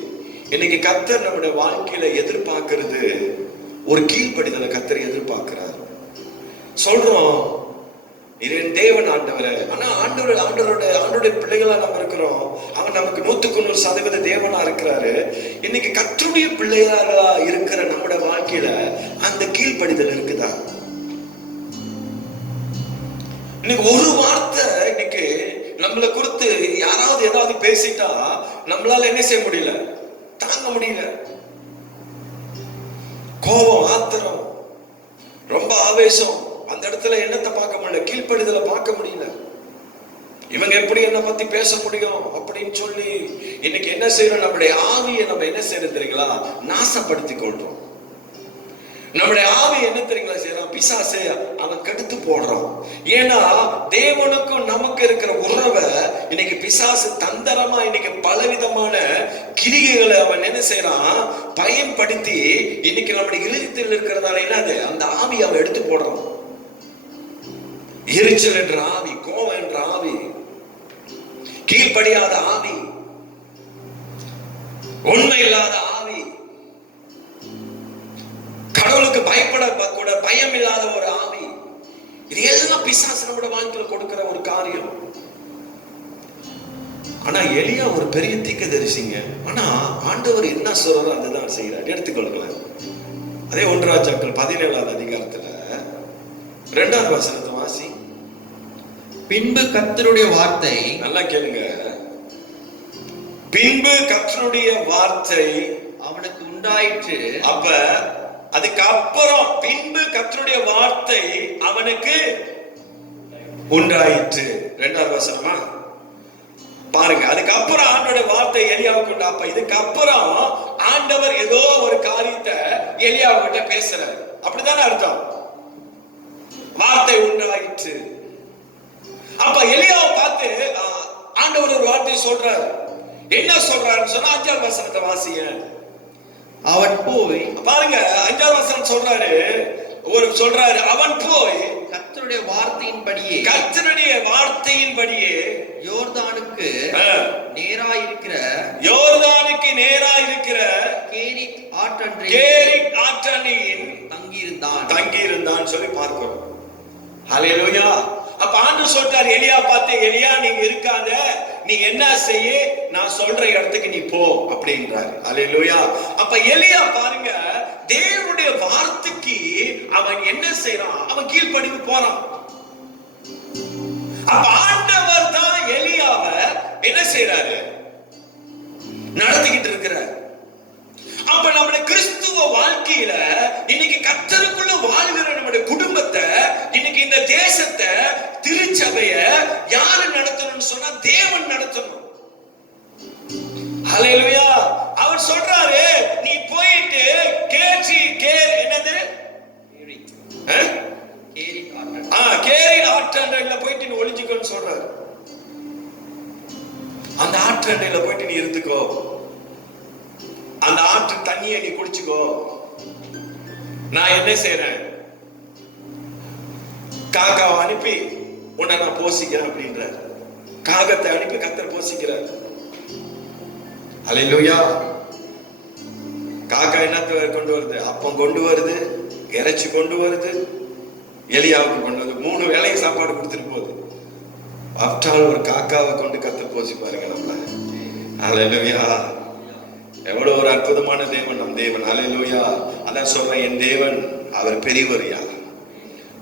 இன்னைக்கு கர்த்தர் நம்முடைய வாழ்க்கையில எதிர்பார்க்கிறது ஒரு கீழ்ப்படிதலை கர்த்தர் எதிர்பார்க்கிறார். சொல்றோம் இது என் தேவன் ஆண்டவரை. ஆனா ஆண்டவருடைய பிள்ளைகளா நம்ம இருக்கிறோம். அவன் நமக்கு 100% தேவனா இருக்கிறாரு. இன்னைக்கு கர்த்தருடைய பிள்ளைகளா இருக்கிற நம்முடைய வாழ்க்கையில அந்த கீழ்ப்படிதல் இருக்குதா? இன்னைக்கு ஒரு வார்த்தை இன்னைக்கு நம்மளை குறித்து யாராவது ஏதாவது பேசிட்டா நம்மளால என்ன செய்ய முடியல, தாங்க முடியல. கோபம், ஆத்திரம், ரொம்ப ஆவேசம். அந்த இடத்துல என்னத்தை பார்க்க முடியல, கீழ்ப்படிதலை பார்க்க முடியல. இவங்க எப்படி என்ன பத்தி பேச முடியும் அப்படின்னு சொல்லி இன்னைக்கு என்ன செய்யறோம்? நம்முடைய ஆவியை நம்ம என்ன செய்யறது தெரியுங்களா? நாசப்படுத்தி கொள்றோம். நம்முடைய ஆவி என்ன தெரியுங்களா செய்யறான்? பிசாசே அவன் கெடுத்து போடுறான். ஏன்னா தேவனுக்கும் நமக்கு இருக்கிற உறவை இன்னைக்கு பிசாசு தந்திரமா இன்னைக்கு பலவிதமான கிரிகைகளை அவன் என்ன செய்யறான்? பயன்படுத்தி இன்னைக்கு நம்முடைய இருதயத்தில் இருக்கிறதால என்னது, அந்த ஆவி அவன் எடுத்து போடுறான். எரிச்சல் என்ற ஆவி, கோபம் என்ற ஆவி, கீழ்ப்படியாத ஆவி, உண்மை இல்லாத ஆவி, கடவுளுக்கு பயப்பட கூட பயம் இல்லாத ஒரு ஆவி, இது எல்லாம் பிசாசு நம்முடைய வாழ்க்கையில கொடுக்கிற ஒரு காரியம். ஆனா எலியா ஒரு பெரிய தீர்க்கதரிசிங்க. ஆனா ஆண்டவர் என்ன சொல்றாரோ அதுதான் செய்யறார். எடுத்துக்கொள்ளுங்களேன். அதே 1 ராஜாக்கள் 17வது அதிகாரத்துல 2வது வசனத்தை வாசி. பின்பு கர்த்தருடைய வார்த்தை, நல்லா கேளுங்க, பின்பு கர்த்தருடைய வார்த்தை அவனுக்கு உண்டாயிற்று. அப்ப அதுக்கு அப்புறம் பின்பு கர்த்தருடைய வார்த்தை அவனுக்கு உண்டாயிற்று. 2வது வசனமா பாருங்க. அதுக்கப்புறம் ஆண்டோட வார்த்தை எலியாவுக்கு உண்டா. அப்ப இதுக்கப்புறம் ஆண்டவர் ஏதோ ஒரு காரியத்தை எலியாவுக்கிட்ட பேசுறாரு. அப்படித்தானே அர்த்தம்? வார்த்தை உண்டாயிற்று. அப்ப எலியாவை பார்த்து ஆண்டவர் ஒரு வார்த்தை சொல்றாரு. என்ன சொல்றாருன்னு சொன்னா 5வது வசனத்தை வாசிங்க. அவன் போய், பாருங்க 5வது வசனம் சொல்றாரு. அவன் போய் கர்த்தருடைய வார்த்தையின்படியே யோர்தானுக்கு நேராயிருக்கிற கேரித் ஆற்றணியின் இருந்தான்னு சொல்லி பார்க்கிறோம். ஹல்லேலூயா. அப்ப ஆண்டவர் சொல்றார் எலியா பார்த்து, எலியா நீங்க இருக்காத, நீ என்ன செய்ய, நான் சொல்ற இடத்துக்கு நீ போ அப்படின்றாரு. ஹல்லேலூயா. அப்ப எலியா பாருங்க, தேவனுடைய வார்த்தைக்கு அவன் என்ன செய்யறான், அவன் கீழ்ப்படிந்து போறான். அப்ப ஆண்டவர் தான் எலியாவை என்ன செய்யறாரு, நடத்திக்கிட்டு இருக்கிறார். அப்ப நம்முடைய கிறிஸ்துவ வாழ்க்கையில இன்னைக்கு கர்த்தருக்குள்ள வாழ்கிற நம்முடைய குடும்பத்தை, இன்னைக்கு இந்த தேசத்தை, திருச்சபைய யாரு நடத்தணும்னு சொன்னா தேவன் நடத்தணும். ஹல்லேலூயா. அவர் சொல்றாரு, நீ போயிட்டு என்னது கேரின் ஆற்றண்டையில போயிட்டு நீ ஒளிஞ்சுக்கோன்னு சொல்றாரு. அந்த ஆற்றண்டையில போயிட்டு நீ இருந்துக்கோ, அந்த ஆற்று தண்ணியை நீ குடிச்சுக்கோ. நான் என்ன செய்யறேன், காக்காவை அனுப்பி உன்னை நான் போசிக்கிறேன் அப்படின்றார். காகத்தை அனுப்பி கர்த்தர் போசிக்கிறார். ஹல்லேலூயா. காக்கா என்னத்தை கொண்டு வருது, அப்பம் கொண்டு வருது, இறைச்சி கொண்டு வருது, எலியாவுக்கு கொண்டு வருது, 3 வேளையும் சாப்பாடு கொடுத்துட்டு போகுது. ஆஃப்டர் ஒரு காக்காவை கொண்டு கர்த்தர் போசி பாருங்க நம்மள. ஹல்லேலூயா. எவ்வளவு ஒரு அற்புதமான தேவன் நம் தேவன். ஹல்லேலூயா. அதான் சொல்றேன், என் தேவன் அவர் பெரியவர்யா.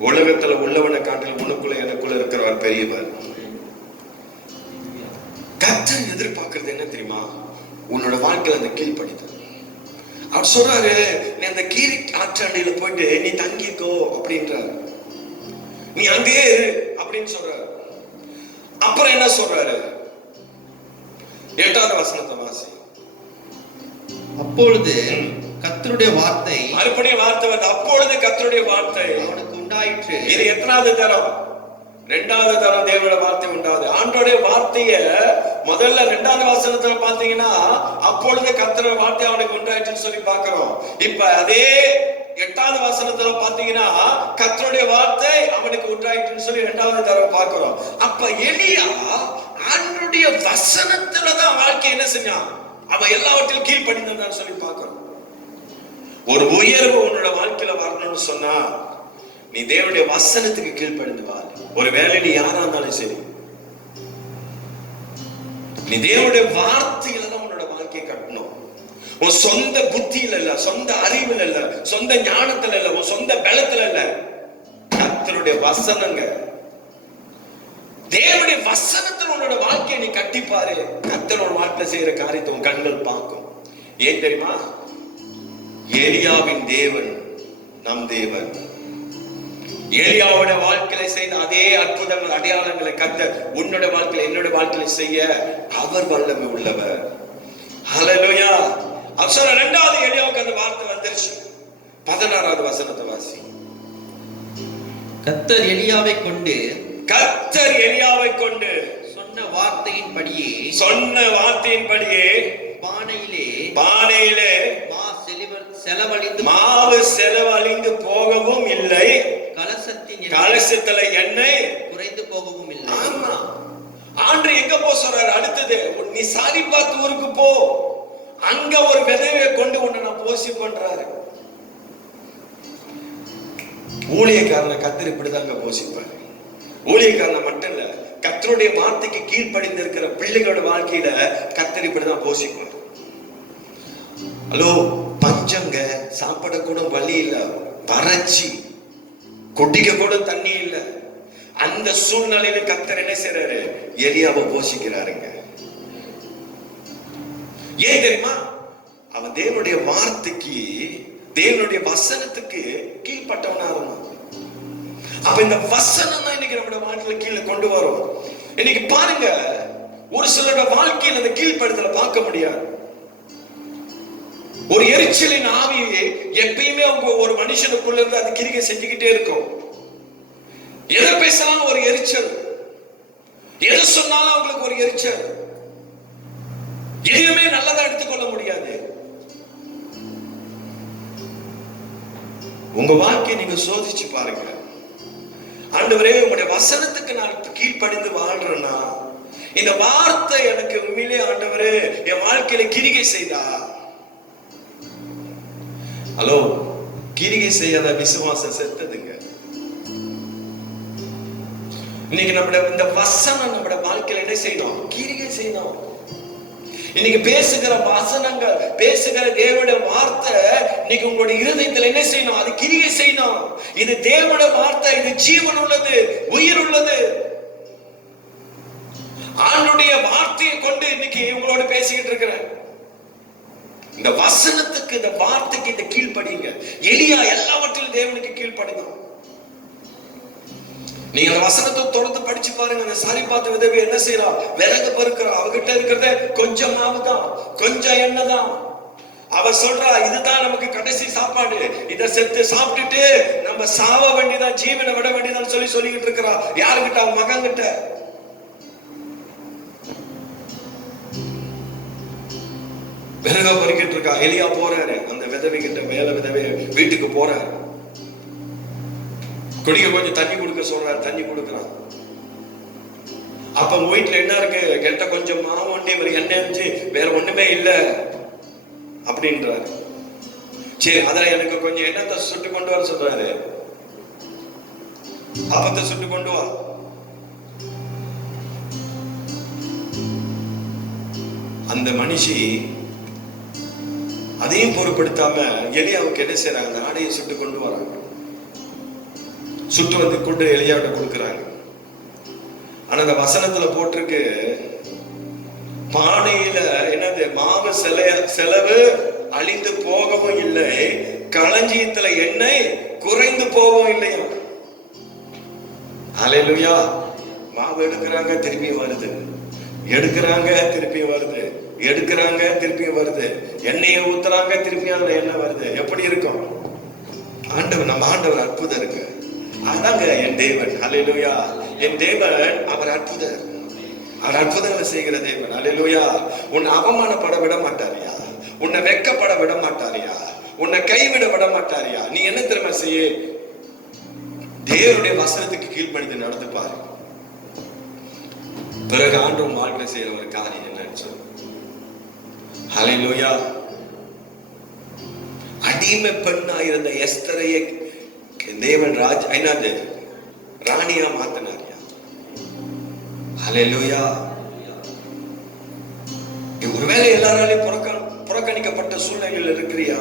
உலகத்துல உள்ளவனை காட்டிலும் உனக்குள்ள எனக்குள்ள இருக்கிறவர் பெரியவர். கர்த்தர் எதிர்பார்க்கிறது என்ன தெரியுமா, உன்னோட வாழ்க்கையில அந்த கீழ்ப்படிதல். அவர் சொல்றாரு, நீ அந்த கீரி ஆற்றண்டையில போயிட்டு நீ தங்கிக்கோ அப்படின்றாரு. நீ அங்கேயே இரு அப்படின்னு சொல்றாரு. அப்புறம் என்ன சொல்றாரு, 8வது வசனத்தை வாசி. அப்பொழுது கர்த்தருடைய வார்த்தை, மறுபடியும் வார்த்தை வந்து, அப்பொழுது கர்த்தருடைய வார்த்தை அவனுக்கு உண்டாயிற்று. இது எத்தனாவது தரம், 2வது தரம் தேவனோட வார்த்தை உண்டாது. ஆண்டோடைய வார்த்தைய முதல்ல 2வது வசனத்துல பாத்தீங்கன்னா, அப்பொழுது கர்த்தருடைய வார்த்தை அவனுக்கு உண்டாயிற்றுன்னு சொல்லி பாக்குறோம். இப்ப அதே 8வது வசனத்துல பாத்தீங்கன்னா, கர்த்தருடைய வார்த்தை அவனுக்கு உண்டாயிற்றுன்னு சொல்லி 2வது தரம் பாக்குறோம். அப்ப எலியா ஆண்டோடைய வசனத்துலதான் வாழ்க்கை என்ன செஞ்சான், அவன் எல்லாவற்றிலும் கீழ்ப்படிந்தான் சொல்லி பாக்குறோம். ஒரு உயர்வு உன்னோட வாழ்க்கையில வரணும்னு சொன்னா நீ தேவனுடைய வசனத்துக்கு கீழ்ப்படிந்து வா. ஒரு வேலை நீ யாரா இருந்தாலும் சரி, நீ தேவனுடைய வார்த்தையில தான் உன்னோட வாழ்க்கையை கட்டணும். உன் சொந்த புத்தியில இல்ல, சொந்த அறிவுல இல்ல, சொந்த ஞானத்துல இல்ல, உன் சொந்த பலத்துல இல்ல, கர்த்தருடைய வசனங்க. தேவனுடைய வசனத்துல உன்னோட வாழ்க்கையை நீ கட்டிப்பாரு. கர்த்தரோட வாழ்க்கையில செய்யற காரியத்தை உன் கண்கள் பார்க்கும். ஏன் தெரியுமா, எலியாவின் தேவன் நம் தேவன். எலியாவோட வாழ்க்கையில செய்த அதே அற்புதங்கள், அடையாளங்களை கர்த்தர் உன்னோட வாழ்க்கையில, என்னோட வாழ்க்கையில செய்ய அவர் வல்லமை உள்ளவர். ஹல்லேலூயா. அவசர 2வது எலியாவுக்கு அந்த வார்த்தை வந்துருச்சு. 16வது வசனத்தை வாசி. கர்த்தர் எலியாவை கொண்டு சொன்ன வார்த்தையின்படியே பானையிலே மாவு செலவழிந்து போகவும் இல்லை, கலசத்துல எண்ணெய் குறைந்து போகவும் இல்லை. ஆமா, ஆண்டு எங்க போ சொல்றாரு, அடுத்தது நீ சாரிபாத் ஊருக்கு போ, அங்க ஒரு விதையை கொண்டு உன்னை நான் போசி பண்றாரு. ஊழியக்காரனை கர்த்தர் இப்படிதாங்க போசிப்பாரு. ஊழியக்காரனை மட்டும் இல்ல, கர்த்தருடைய வார்த்தைக்கு கீழ்ப்படிந்து இருக்கிற பிள்ளைகளோட வாழ்க்கையில கர்த்தர் இப்படிதான் போசிப்பார். ஹலோ, பஞ்சங்க, சாப்பிட கூட வழி இல்ல, வறட்சி, குடிக்க கூட தண்ணி இல்ல, அந்த சூழ்நிலையில கர்த்தர் என்ன செய்யறாரு, எலியாவை போஷிக்கிறாருங்க. ஏன் தெரியுமா, அவன் தேவனுடைய வார்த்தைக்கு, தேவனுடைய வசனத்துக்கு கீழ்பட்டவனா இருந்தான். அப்ப இந்த வசனம் தான் இன்னைக்கு நம்மளோட வாழ்க்கையில கீழே கொண்டு வரும். இன்னைக்கு பாருங்க, ஒரு சிலரோட வாழ்க்கையில் அந்த கீழ்ப்படுதலை பார்க்க முடியாது. ஒரு எரிச்சலின் ஆவி எப்பயுமே அவங்க ஒரு மனுஷனுக்குள்ள இருந்து அது கிரிக்கை செஞ்சுக்கிட்டே இருக்கும். எதை பேசினாலும் ஒரு எரிச்சல், எது சொன்னாலும் அவங்களுக்கு ஒரு எரிச்சல், எதுவுமே நல்லதா எடுத்துக்கொள்ள முடியாது. உங்க வாழ்க்கையை நீங்க சோதிச்சு பாருங்க. ஆண்டவரே, உங்களுடைய வசனத்துக்கு நான் கீழ்ப்படிந்து வாழ்றேன்னா, இந்த வார்த்தை எனக்கு உண்மையிலே ஆண்டவரே என் வாழ்க்கையில கிரிகை செய்தா. ஹலோ, கிரிகை செய்யாத விசுவாசம் செத்ததுங்க. இன்னைக்கு நம்மட இந்த வசனம் நம்மட வாழ்க்கையில என்ன செய்யணும்? கிரியை செய்யணும். இன்னைக்கு பேசுகிற வசனங்கள், பேசுகிற தேவனுடைய வார்த்தை இன்னைக்கு உங்களுடைய இருதயத்துல என்ன செய்யணும்? அது கிரியை செய்யணும். இது தேவனுடைய வார்த்தை, இது ஜீவன் உள்ளது, உயிர் உள்ளது. ஆண்டுடைய வார்த்தையை கொண்டு இன்னைக்கு உங்களோட பேசிக்கிட்டு இருக்கிறேன். இந்த வசனத்துக்கு, இந்த வார்த்தைக்கு இந்த கீழ்ப்படிங்க. எலியா எல்லாவற்றிலும் தேவனுக்கு கீழ்ப்படிதான். நீங்க அந்த வசனத்தை தொடர்ந்து படிச்சு பாருங்க. அந்த சாரி பார்த்த விதவை என்ன செய்யறா? விறகு பருக்கிறா. அவகிட்ட இருக்கிறத கொஞ்சம் மாவு தான், கொஞ்சம் எண்ணெய் தான். அவ சொல்றா, இதுதான் நமக்கு கடைசி சாப்பாடு, இதை செத்து சாப்பிட்டுட்டு நம்ம சாவ வேண்டியதான், ஜீவனை விட வேண்டியதான் சொல்லிக்கிட்டு இருக்கிறா. யாருகிட்ட? அவன் மகன் கிட்ட. விறக பறிக்கிட்டு இருக்கா. எலியா போறாரு அந்த விதவை கிட்ட, மேல விதவை வீட்டுக்கு போறாரு. குடிக்க கொஞ்சம் தண்ணி கொடுக்க சொல்றாரு, தண்ணி கொடுக்குறான். அப்ப வீட்டுல என்ன இருக்கு? கிட்ட கொஞ்சம் மாவு ஒண்ணே, எண்ணெய் வச்சு வேற ஒண்ணுமே இல்ல அப்படின்றாரு. சரி, அதுல எனக்கு கொஞ்சம் எண்ணத்தை சுட்டு கொண்டு வர சொல்றாரு. அப்பத்தை சுட்டு கொண்டு வா. அந்த மனுஷி அதையும் பொருட்படுத்தாம எலியாவுக்கு என்ன செய்யறாங்க? அந்த ஆடையை சுட்டு கொண்டு வராங்க. சுட்டு வந்து கொண்டு எலியாவிட்ட கொடுக்குறாங்க. ஆனா அந்த வசனத்துல போட்டிருக்கு, பானையில என்னது? மாவு செலவு அழிந்து போகவும் இல்லை, களஞ்சியத்துல எண்ணெய் குறைந்து போகவும் இல்லையா. அல்லேலூயா. மாவு எடுக்கிறாங்க, திருப்பி வருது, எடுக்கிறாங்க, திருப்பி வருது, எடுக்கிறாங்க, திருப்பி வருது, எண்ணெயை ஊத்துறாங்க, திருப்பி அதுல எண்ணெய் வருது. எப்படி இருக்கும்? ஆண்டவர், நம்ம ஆண்டவர் அற்புதம் இருக்கு. அதாங்க என் தேவன். அல்லேலூயா. என் தேவன் அவர் அற்புதர். அவர் அற்புதங்களை செய்கிற தேவன். அல்லேலூயா. உன்னை அவமானப்பட விட மாட்டாரியா, உன்னை வெக்கப்பட விட மாட்டாரியா, உன்னை கைவிட விட மாட்டாரியா. நீ என்ன திறமை செய்ய? தேவனுடைய வசனத்துக்கு கீழ்ப்படிந்து நடந்து பாரு. பிறகு ஆண்டவன் வாழ்க்கை செய்யற ஒரு காரியம் என்னன்னு சொல்லு. ஹல்லேலூயா. அடிமை பெண்ணா இருந்த எஸ்தரையை தேவன் என்னது? ராணியா மாத்தினாரியா. ஹல்லேலூயா. ஒருவேளை எல்லாராலையும் புறக்கணிக்கப்பட்ட சூழ்நிலையில் இருக்கிறியா?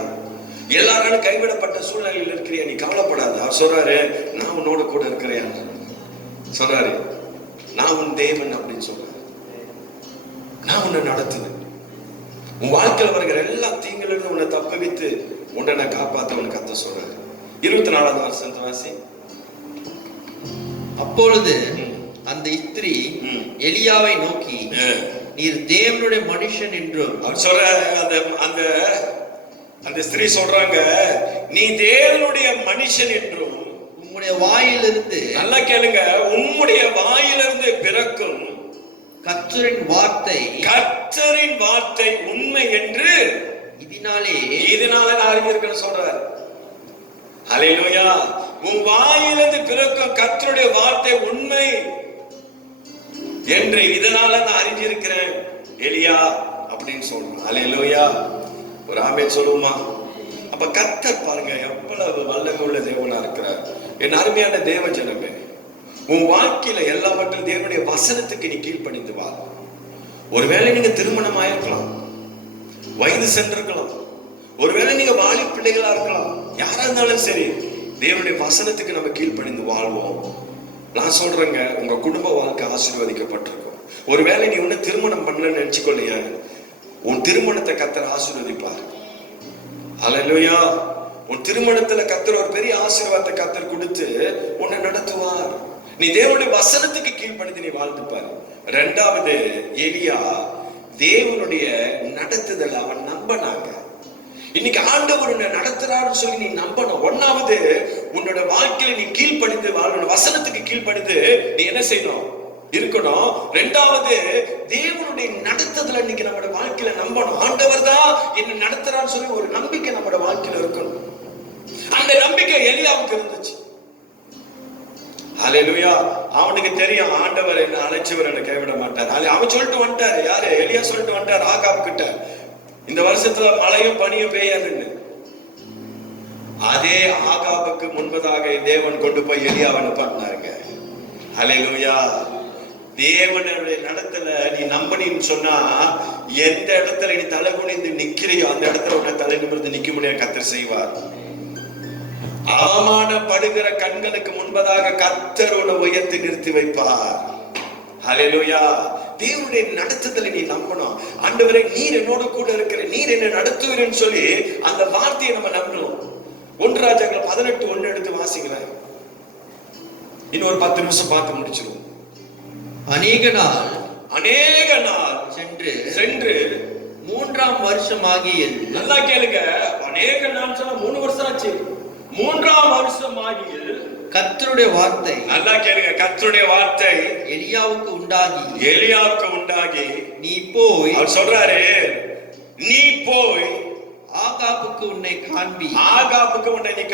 எல்லாராலும் கைவிடப்பட்ட சூழ்நிலையில் இருக்கிறியா? நீ கவலைப்படாத. அவர் சொல்றாரு, நான் உன்னோட கூட இருக்கிறேன் சொல்றாரு. நான் உன் தேவன் அப்படின்னு சொல்றாரு. நான் உன்னை நடத்துவேன். உன் வாழ்க்கையில் வருகிற எல்லா தீங்கிலிருந்து உன்னை தப்புவித்து உன்னை நான் காப்பாத்த உன்னை கத்த சொல்றாரு. 24வது வருஷத்து வாசி. அப்பொழுது அந்த ஸ்திரீ எலியாவை நோக்கி, நீர் தேவனுடைய மனுஷன் என்றும். அவர் சொல்ற, அந்த அந்த ஸ்திரீ சொல்றாங்க, நீ தேவனுடைய மனுஷன் என்றும் உம்முடைய வாயிலிருந்து, நல்லா கேளுங்க, உம்முடைய வாயிலிருந்து பிறக்கும் கர்த்தரின் வார்த்தை உண்மை என்று இதனால நான் அறிஞ்சிருக்கேன்னு சொல்றாரு. ஹல்லேலூயா. உன் வாயிலிருந்து பிறக்கும் கர்த்தருடைய வார்த்தை உண்மை என்று இதனால நான் அறிஞ்சிருக்கிறேன் எலியா அப்படின்னு சொல்றான். ஹல்லேலூயா. ஒரு ஆமென் சொல்லுமா? அப்ப கர்த்தர் பாருங்க எவ்வளவு வல்லமை உள்ள தேவனா இருக்கிறார். என் அருமையான தேவ ஜனமே, உன் வாழ்க்கையில எல்லாவற்றிலும் தேவனுடைய வசனத்துக்கு நீ கீழ்ப்படிந்து வா. ஒருவேளை நீங்க திருமணம் ஆயிருக்கலாம், வயது சென்றிருக்கலாம், ஒருவேளை நீங்க வாலி பிள்ளைகளா இருக்கலாம். யாரா இருந்தாலும் சரி, தேவனுடைய வசனத்துக்கு நம்ம கீழ்ப்படிந்து வாழ்வோம். நான் சொல்றேங்க, உங்க குடும்ப வாழ்க்கை ஆசீர்வதிக்கப்பட்டிருக்கும். ஒருவேளை நீ ஒண்ணு திருமணம் பண்ணலன்னு நினைச்சுக்கொள்ளையா, உன் திருமணத்தை கர்த்தர் ஆசீர்வதிப்பார். அல்லேலூயா. உன் திருமணத்துல கர்த்தர் ஒரு பெரிய ஆசீர்வாதத்தை கர்த்தர் கொடுத்து உன்னை நடத்துவார். நீ தேவனுடைய வசனத்துக்கு கீழ்ப்படுத்தி நீ வாழ்ந்துப்பார். இரண்டாவது, எலியா தேவனுடைய நடத்துதல் அவன் நம்பினாங்க. இன்னைக்கு ஆண்டவர் உன்னை நடத்துறாருன்னு சொல்லி நீ நம்பணும். ஒன்னாவது, உன்னோட வாழ்க்கையில நீ கீழ்ப்படிந்து வாழணும். வசனத்துக்கு கீழ்ப்படிந்து நீ என்ன செய்யணும்? இருக்கணும். இரண்டாவது, தேவனுடைய நடத்துதல் இன்னைக்கு நம்மளோட வாழ்க்கையில நம்பணும். ஆண்டவர் தான் என்ன நடத்துறான்னு சொல்லி ஒரு நம்பிக்கை நம்மளோட வாழ்க்கையில இருக்கணும். அந்த நம்பிக்கை எலியாவுக்கு இருந்துச்சு. ஹல்லேலூயா. அவனுக்கு தெரியும், ஆண்டவர் என்ன அழைச்சவர் என்ன கைவிட மாட்டார். அவன் சொல்லிட்டு வந்துட்டாரு. யாரு? எலியா சொல்லிட்டு வந்துட்டாரு ஆகாப் கிட்ட, இந்த வருஷத்துல மழையும் பனியும் பெய்யாதுன்னு. அதே ஆகாபுக்கு முன்பதாக தேவன் கொண்டு போய் எலியாவை அனுப்பினாருங்க. ஹல்லேலூயா. தேவனுடைய நடத்தல நீ நம்பினு சொன்னா எந்த இடத்துல நீ தலை குனிந்து நிக்கிறியோ அந்த இடத்துல உன்னை தலை நிமிர்ந்து நிக்க முடியாது, கர்த்தர் செய்வார். அவமானப்படுகிற கண்களுக்கு முன்பதாக கர்த்தர் உன்னை உயர்த்தி நிறுத்தி வைப்பார். ஹல்லேலூயா. தேவனுடைய நடத்துதலை நீ நம்பணும். ஆண்டவரே நீர் என்னோட கூட இருக்கிற, நீர் என்ன நடத்துவீர்னு சொல்லி அந்த வார்த்தையை நம்ம நம்பணும். 1 ராஜாக்கள் 18:1 எடுத்து வாசிங்களேன். இன்னும் ஒரு 10 நிமிஷம் பார்த்து முடிச்சிருவோம். அநேக நாள் சென்று 3ஆம் வருஷமாகிய, நல்லா கேளுங்க, அநேக நாள் சொன்னா 3 வருஷம் ஆச்சு. 3ஆம் வருஷமாகிய கர்த்தருடைய வார்த்தை, நல்லா கேளுங்க, கர்த்தருடைய வார்த்தை எலியாவுக்கு உண்டாகி நீ போய், அவர் சொல்றாரு நீ போய் ஆகாபுக்கு உன்னை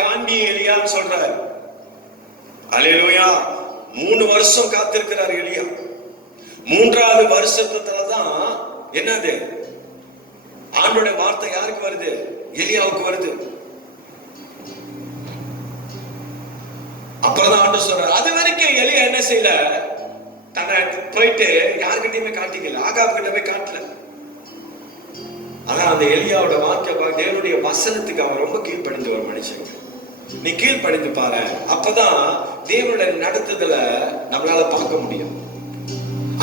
காண்பி, எலியான்னு சொல்றாரு. அல்லேலூயா. 3 வருஷம் காத்திருக்கிறார் எலியா. 3வது வருஷத்துலதான் என்னது, ஆண்டோட வார்த்தை யாருக்கு வருது? எலியாவுக்கு வருது. அப்புறம் ஆண்டு சொல்றாரு. அது வரைக்கும் எலியா என்ன செய்யல, தன்னை போயிட்டு யாருக்கிட்டையுமே காட்டிக்கல, ஆகாப் கிட்ட போய் காட்டல. ஆனா அந்த எலியாவோட வாக்கிய தேவனுடைய வசனத்துக்கு அவன் ரொம்ப கீழ்ப்படிஞ்ச ஒரு மனுஷங்க. நீ கீழ்ப்படிந்து பாரு, அப்பதான் தேவனுடைய நடத்துதல நம்மளால பார்க்க முடியும்.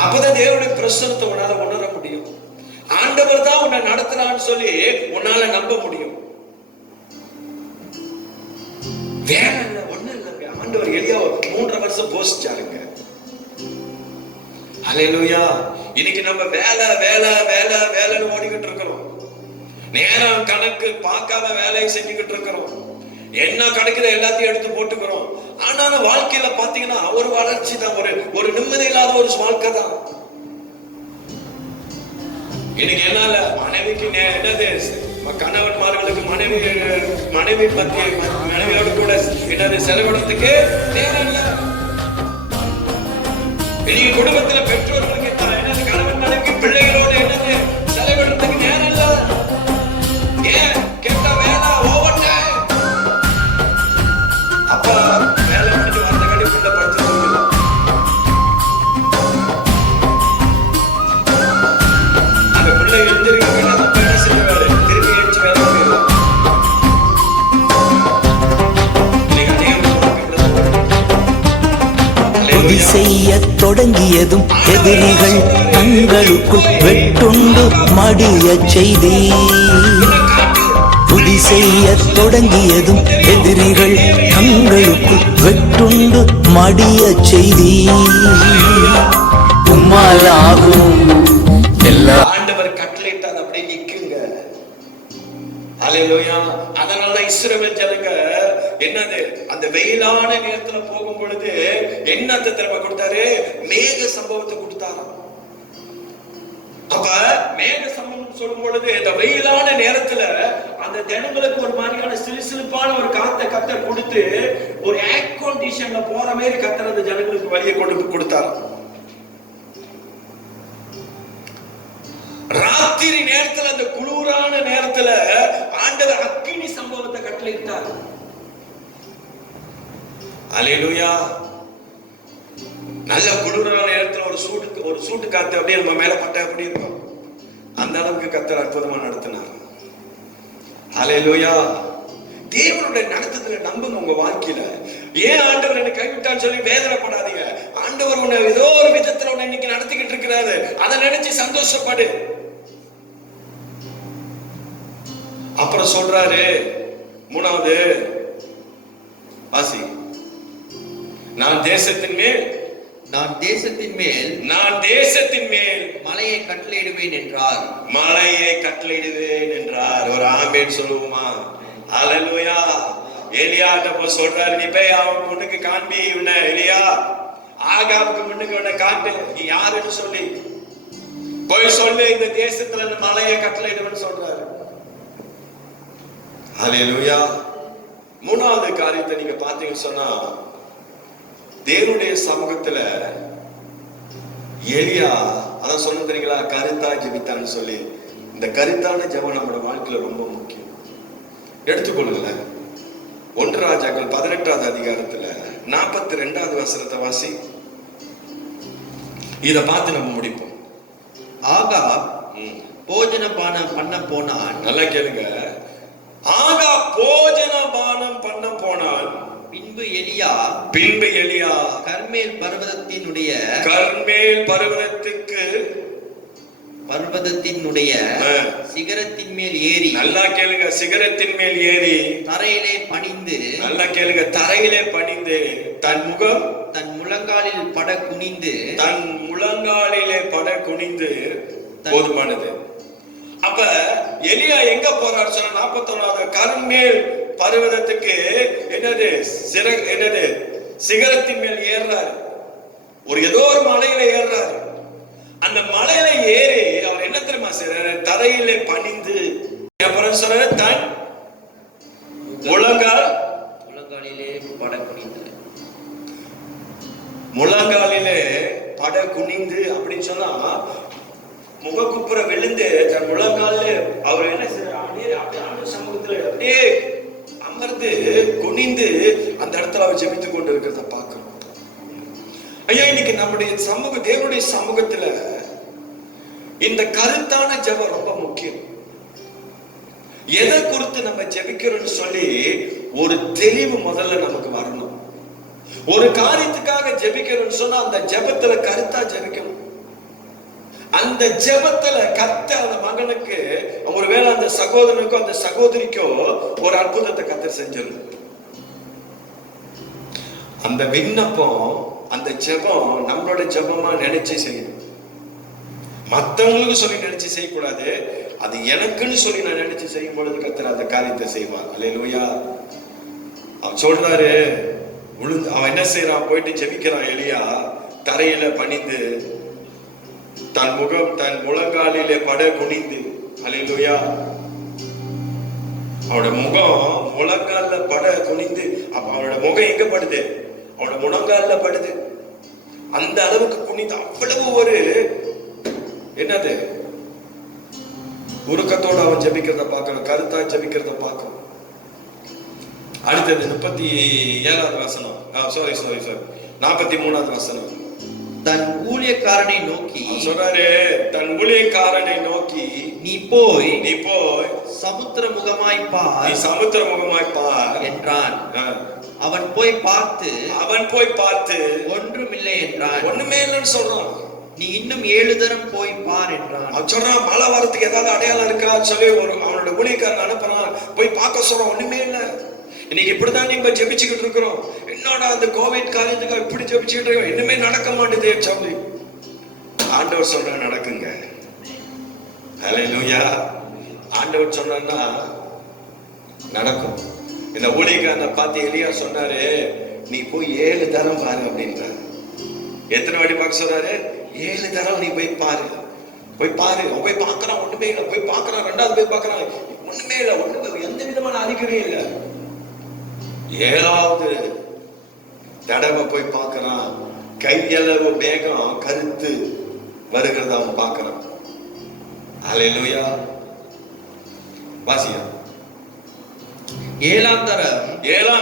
அப்பதான் தேவனுடைய பிரசனத்தை உன்னால உணர முடியும். ஆண்டவர் தான் உன்னை நடத்துறான்னு சொல்லி உன்னால நம்ப முடியும். வேற இல்ல, ஒண்ணு இல்லைங்க. ஆண்டவர் எலியாவை 3 வருஷம் போஷிச்சாருங்க. அல்லேலூயா. இன்னைக்கு நம்ம வேலைன்னு ஓடிக்கிட்டு இருக்கிறோம். நேரம் கணக்கு பார்க்காத வேலையை செஞ்சுக்கிட்டு இருக்கிறோம். என்ன கிடைக்குத எல்லாத்தையும் எடுத்து போட்டுக்கிறோம். ஆனாலும் வாழ்க்கையில பாத்தீங்கன்னா ஒரு வளர்ச்சி தான், ஒரு நிம்மதி இல்லாத ஒரு வாழ்க்கை தான். இன்னைக்கு என்னால மனைவிக்கு என்னது, கணவன்மார்களுக்கு மனைவியோடு கூட என்னது செலவிடத்துக்கு நேரம் இல்ல. இன்னைக்கு குடும்பத்துல பெற்றோர்களுக்கு என்னது, கணவன் மனைவி பிள்ளைகளோடு என்னது செலவிடத்துக்கு நேரம் இல்ல. ஏன் கேட்ட வேலை ஓவர் டைம். அப்ப வேலை முடிஞ்சு வந்த கடிப்புள்ள படுத்துறது இல்லை. அந்த பிள்ளை எழுந்திருக்க அப்ப என்ன செய்ய வேலை, திரும்பி எழுச்சி வேலை போயிடலாம். பொதி செய்ய தொடங்கியதும் எதிரிகள் தங்களுக்குள் வெட்டுண்டு மடிய செய்தி. பொதி செய்ய தொடங்கியதும் எதிரிகள் தங்களுக்குள் வெட்டுண்டு மடிய செய்தி. உம்மாலாகும் எல்லா ஆண்டவர் கட்டளையிட்டால் அப்படியே நிக்குங்க. அல்லேலூயா. அதனால இஸ்ரவேல் ஜனங்க என்னது, அந்த வெயிலான நேரத்துல போகும் பொழுது என்னத்தை திரும்ப கொடுத்தாரு, மேக சம்பவத்தை கொடுத்தாரு. அப்ப மேக சம்பவம் சொல்லும் பொழுது இந்த வெயிலான நேரத்துல அந்த ஜனங்களுக்கு ஒரு மாதிரியான சிலுசிலுப்பான ஒரு காத்தை கத்தர் கொடுத்து ஒரு ஏர் கண்டிஷன்ல போற மாதிரி கத்தர் அந்த ஜனங்களுக்கு வழியை கொடுத்தாரு. ராத்திரி நேரத்துல, அந்த குளிரான நேரத்துல ஆண்டவர் அக்கினி சம்பவத்தை கட்டளையிட்டார். அல்லேலூயா. நல்ல குளிரான நேரத்துல ஒரு சூட்டு காத்து அப்படியே நம்ம மேல பட்ட அப்படி இருக்கும். அந்த அளவுக்கு கர்த்தர் அற்புதமா நடத்தினார். அல்லேலூயா. தேவனுடைய நடத்துதலை நம்புங்க உங்க வாழ்க்கையில. ஏன் ஆண்டவர் என்னை கைவிட்டான்னு சொல்லி வேதனைப்படாதீங்க. ஆண்டவர் உன்னை ஏதோ ஒரு விதத்துல உன்னை இன்னைக்கு நடத்திக்கிட்டு இருக்கிறாரு. அதை நினைச்சு சந்தோஷப்படு. அப்புறம் சொல்றாரு 3வது வாசி, நான் தேசத்தின் மேல் மலையை கட்டளையிடுவேன் என்றார். ஒரு ஆமென் சொல்லுவோமா? அல்லேலூயா. எலியாட்ட சொல்றாரு, நீ போய் அவன் முன்னுக்கு காண்பி, உன்னை எலியா ஆகாபுக்கு முன்னுக்கு உன்னை காட்டு, நீ யாருன்னு சொல்லி போய் சொல்லு, இந்த தேசத்துல மலையை கட்டளையிடுவேன்னு சொல்றாரு. அல்லேலூயா. 3வது காரியத்தை நீங்க பாத்தீங்கன்னு சொன்னா, தேவனுடைய சமூகத்துல எலியா அதான் சொன்ன தெரியுங்களா, கருத்தா ஜெபித்தான்னு சொல்லி. இந்த கருத்தான ஜெபம் நம்மளோட வாழ்க்கையில ரொம்ப முக்கியம். எடுத்துக்கொள்ளுங்களேன். 1 ராஜாக்கள் 18வது அதிகாரத்துல 42வது வசனத்தை வாசி. இத பார்த்து நம்ம முடிப்போம். ஆகாப் ம். போஜன பானம் பண்ண போனான். நல்லா கேளுங்க. ஆகா போஜன பானம் பண்ண போனான். பின்பு எலியா கர்மேல் பர்வதத்தினுடைய சிகரத்தின் மேல் ஏறி, நல்லா கேளுங்க, சிகரத்தின் மேல் ஏறி தரையிலே பணிந்து, நல்லா கேளுங்க, தரையிலே பணிந்து தன் முகம் தன் முழங்காலில் பட குனிந்து போதுமானது. அப்ப எலியா எங்க போறாரு சொன்ன 41வது கர்மேல் பர்வதத்துக்கு என்னது சிகரத்தின் மேல் ஏறாரு. ஏதோ ஒரு மலையில ஏறாரு. அந்த மலையில ஏறி அவர் என்ன தெரியுமா செய்றாரு? தரையிலே பணிந்து அப்புறம் சொல்றாரு தன் முழங்காலிலே பட குனிந்து அப்படின்னு சொன்னா முகக்குப்புற விழுந்து தன் முழங்கால அவர் என்ன செய்யறாரு? அப்படியே சமூகத்துல அப்படியே அமர்ந்து குனிந்து அந்த இடத்துல அவர் ஜெபித்துக் கொண்டு இருக்கிறத பார்க்கிறோம். ஐயா, இன்னைக்கு நம்முடைய தேவனுடைய சமூகத்துல இந்த கருத்தான ஜெபம் ரொம்ப முக்கியம். எதை குறித்து நம்ம ஜெபிக்கிறோம்னு சொல்லி ஒரு தெளிவு முதல்ல நமக்கு வரணும். ஒரு காரியத்துக்காக ஜெபிக்கிறோம்னு சொன்னா அந்த ஜெபத்துல கருத்தா ஜெபிக்கணும். அந்த ஜெபத்துல கர்த்தர் அந்த மகனுக்கு, ஒருவேளை அந்த சகோதரனுக்கோ அந்த சகோதரிக்கோ ஒரு அற்புதத்தை கர்த்தர் செஞ்சிருந்தது. அந்த விண்ணப்பம், அந்த ஜெபம் நம்மளோட ஜெபமா நினைச்சு செய்யணும். மத்தவங்களுக்கு சொல்லி நினைச்சு செய்யக்கூடாது. அது எனக்குன்னு சொல்லி நான் நினைச்சு செய்யும் பொழுது கர்த்தர் அந்த காரியத்தை செய்வார். அல்லேலூயா. அவன் சொல்றாரு, அவன் என்ன செய்யறான்? போயிட்டு ஜெபிக்கிறான். எலியா தரையில பணிந்து தன் முகம் தன் முழங்காலிலே பட குனிந்து. அல்லேலூயா. அவனோட முகம் முழங்கால பட குனிந்து. அப்ப அவனோட முகம் எங்க படுது? அவனோட முழங்கால படுது. அந்த அளவுக்கு குனிந்து அவ்வளவு ஒரு என்னது உருக்கத்தோட அவன் ஜெபிக்கிறத பார்க்கணும். கருத்தா ஜெபிக்கிறத பார்க்கணும். அடுத்தது 37வது வசனம். சாரி 43வது வசனம். தன் ஊழியக்காரனை நோக்கி சொல்றாரு, தன் ஊழியக்காரனை நோக்கி நீ போய் சமுத்திர முகமாய் பார் என்றான். அவன் போய் பார்த்து ஒன்றுமில்லை என்றான். ஒண்ணுமே இல்லைன்னு சொல்றான். நீ இன்னும் 7 தரம் போய் பார் என்றான். அவன் சொல்றான், மழை வரத்துக்கு ஏதாவது அடையாளம் இருக்கா சொல்லி அவனோட ஊழியக்காரன் அனுப்புறான். போய் பார்க்க சொல்றான். ஒண்ணுமே இல்லை. இன்னைக்கு இப்படிதான் நீங்க ஜெபிச்சுக்கிட்டு இருக்கிறோம். என்னோட அந்த கோவிட் காரியத்துக்கு இப்படி ஜெபிச்சுக்கிட்டு இருக்கோம், இன்னுமே நடக்க மாட்டேதே சொல்லி ஆண்டவர் சொல்ற நடக்குங்க. ஹல்லேலூயா. ஆண்டவர் சொன்னா நடக்கும். இந்த ஊழியக்காரனை பார்த்து எலியா சொன்னாரு, நீ போய் 7 தரம் பாரு அப்படின்றாரு. எத்தனை வாட்டி பார்க்க சொல்றாரு? 7 தரம் நீ போய் பாரு. அவன் போய் பார்க்கறான். ஒண்ணுமே இல்லை. போய் பார்க்கறான். 2வது போய் பார்க்கறான். ஒண்ணுமே இல்லை. எந்த விதமான அறிகுறியும் இல்லை. 7வது தடவை போய் பார்க்கறான். கையளவு மேகம் கருத்து வருகிறத அவன் பார்க்கறான். அல்லேலூயா. வாசியா. 7ஆம்